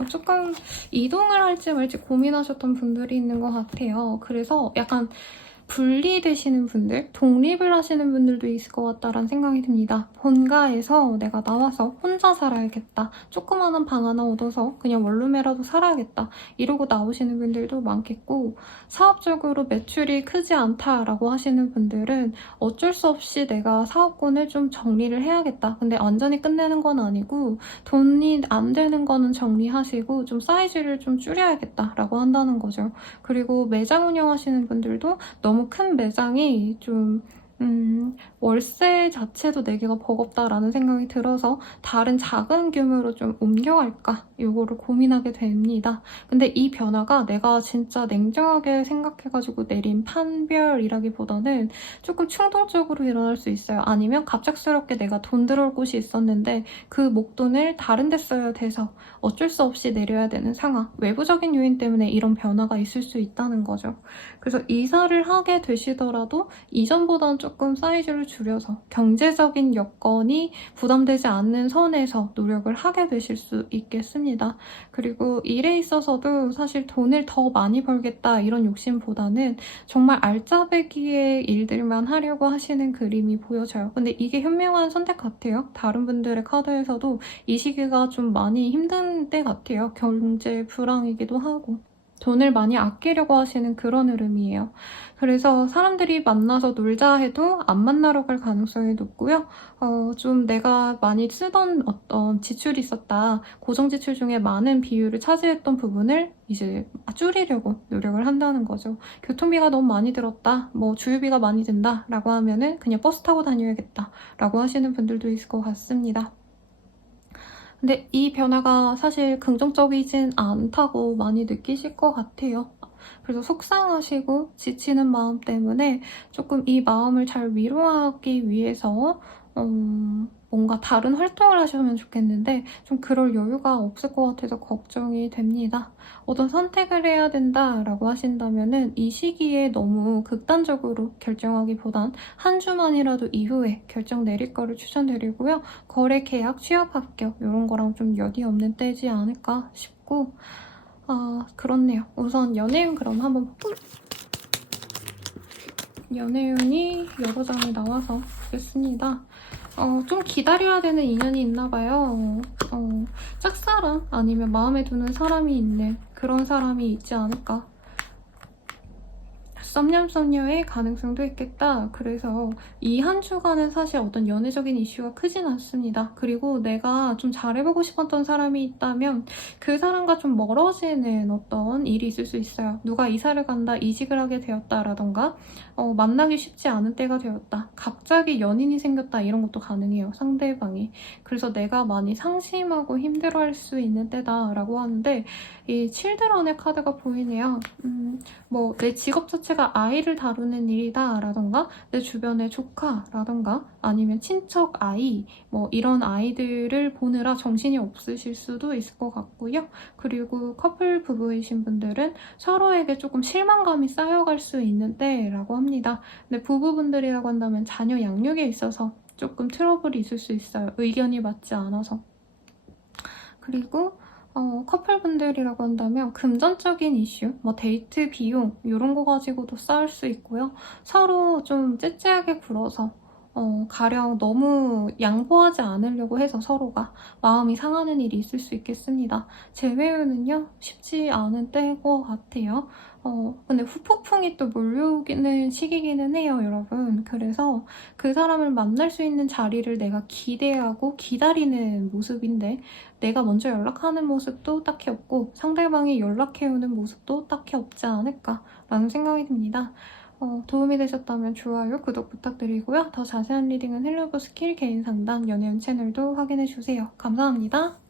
조금 이동을 할지 말지 고민하셨던 분들이 있는 것 같아요. 그래서 약간 분리되시는 분들, 독립을 하시는 분들도 있을 것 같다라는 생각이 듭니다. 본가에서 내가 나와서 혼자 살아야겠다. 조그마한 방 하나 얻어서 그냥 원룸에라도 살아야겠다. 이러고 나오시는 분들도 많겠고, 사업적으로 매출이 크지 않다라고 하시는 분들은 어쩔 수 없이 내가 사업권을 좀 정리를 해야겠다. 근데 완전히 끝내는 건 아니고 돈이 안 되는 거는 정리하시고 좀 사이즈를 좀 줄여야겠다라고 한다는 거죠. 그리고 매장 운영하시는 분들도 너무 큰 매장이 좀 월세 자체도 내기가 버겁다라는 생각이 들어서 다른 작은 규모로 좀 옮겨갈까? 이거를 고민하게 됩니다. 근데 이 변화가 내가 진짜 냉정하게 생각해가지고 내린 판별이라기보다는 조금 충동적으로 일어날 수 있어요. 아니면 갑작스럽게 내가 돈 들어올 곳이 있었는데 그 목돈을 다른 데 써야 돼서 어쩔 수 없이 내려야 되는 상황. 외부적인 요인 때문에 이런 변화가 있을 수 있다는 거죠. 그래서 이사를 하게 되시더라도 이전보다는 조금 사이즈를 줄여서 경제적인 여건이 부담되지 않는 선에서 노력을 하게 되실 수 있겠습니다. 그리고 일에 있어서도 사실 돈을 더 많이 벌겠다 이런 욕심보다는 정말 알짜배기의 일들만 하려고 하시는 그림이 보여져요. 근데 이게 현명한 선택 같아요. 다른 분들의 카드에서도 이 시기가 좀 많이 힘든 때 같아요. 경제 불황이기도 하고. 돈을 많이 아끼려고 하시는 그런 흐름이에요. 그래서 사람들이 만나서 놀자 해도 안 만나러 갈 가능성이 높고요. 좀 내가 많이 쓰던 어떤 지출이 있었다. 고정 지출 중에 많은 비율을 차지했던 부분을 이제 줄이려고 노력을 한다는 거죠. 교통비가 너무 많이 들었다. 뭐 주유비가 많이 든다. 라고 하면은 그냥 버스 타고 다녀야겠다. 라고 하시는 분들도 있을 것 같습니다. 근데 이 변화가 사실 긍정적이진 않다고 많이 느끼실 것 같아요. 그래서 속상하시고 지치는 마음 때문에 조금 이 마음을 잘 위로하기 위해서 뭔가 다른 활동을 하시면 좋겠는데 좀 그럴 여유가 없을 것 같아서 걱정이 됩니다. 어떤 선택을 해야 된다라고 하신다면은 이 시기에 너무 극단적으로 결정하기보단 한 주만이라도 이후에 결정 내릴 거를 추천드리고요. 거래 계약, 취업 합격 이런 거랑 좀 여디 없는 때지 않을까 싶고 그렇네요. 우선 연애운 그럼 한번 볼게요. 연애운이 여러 장이 나와서 보겠습니다. 좀 기다려야 되는 인연이 있나 봐요. 짝사랑 아니면 마음에 드는 사람이 있는 그런 사람이 있지 않을까. 썸냠썸녀의 가능성도 있겠다. 그래서 이 한 주간은 사실 어떤 연애적인 이슈가 크진 않습니다. 그리고 내가 좀 잘해보고 싶었던 사람이 있다면 그 사람과 좀 멀어지는 어떤 일이 있을 수 있어요. 누가 이사를 간다, 이직을 하게 되었다라던가 만나기 쉽지 않은 때가 되었다. 갑자기 연인이 생겼다 이런 것도 가능해요. 상대방이. 그래서 내가 많이 상심하고 힘들어할 수 있는 때다라고 하는데 이 칠드런의 카드가 보이네요. 뭐 내 직업 자체가 아이를 다루는 일이다 라던가 내 주변의 조카라던가 아니면 친척 아이 뭐 이런 아이들을 보느라 정신이 없으실 수도 있을 것 같고요. 그리고 커플 부부이신 분들은 서로에게 조금 실망감이 쌓여갈 수 있는 때라고 합니다. 근데 부부분들이라고 한다면 자녀 양육에 있어서 조금 트러블이 있을 수 있어요. 의견이 맞지 않아서. 그리고 커플분들이라고 한다면 금전적인 이슈, 뭐 데이트 비용 이런 거 가지고도 싸울 수 있고요. 서로 좀 째째하게 굴어서 가령 너무 양보하지 않으려고 해서 서로가 마음이 상하는 일이 있을 수 있겠습니다. 재회운은요 쉽지 않은 때인 것 같아요. 근데 후폭풍이 또 몰려오는 시기기는 해요, 여러분. 그래서 그 사람을 만날 수 있는 자리를 내가 기대하고 기다리는 모습인데 내가 먼저 연락하는 모습도 딱히 없고 상대방이 연락해오는 모습도 딱히 없지 않을까라는 생각이 듭니다. 도움이 되셨다면 좋아요, 구독 부탁드리고요. 더 자세한 리딩은 헬로브 스킬 개인 상담 연애운 채널도 확인해주세요. 감사합니다.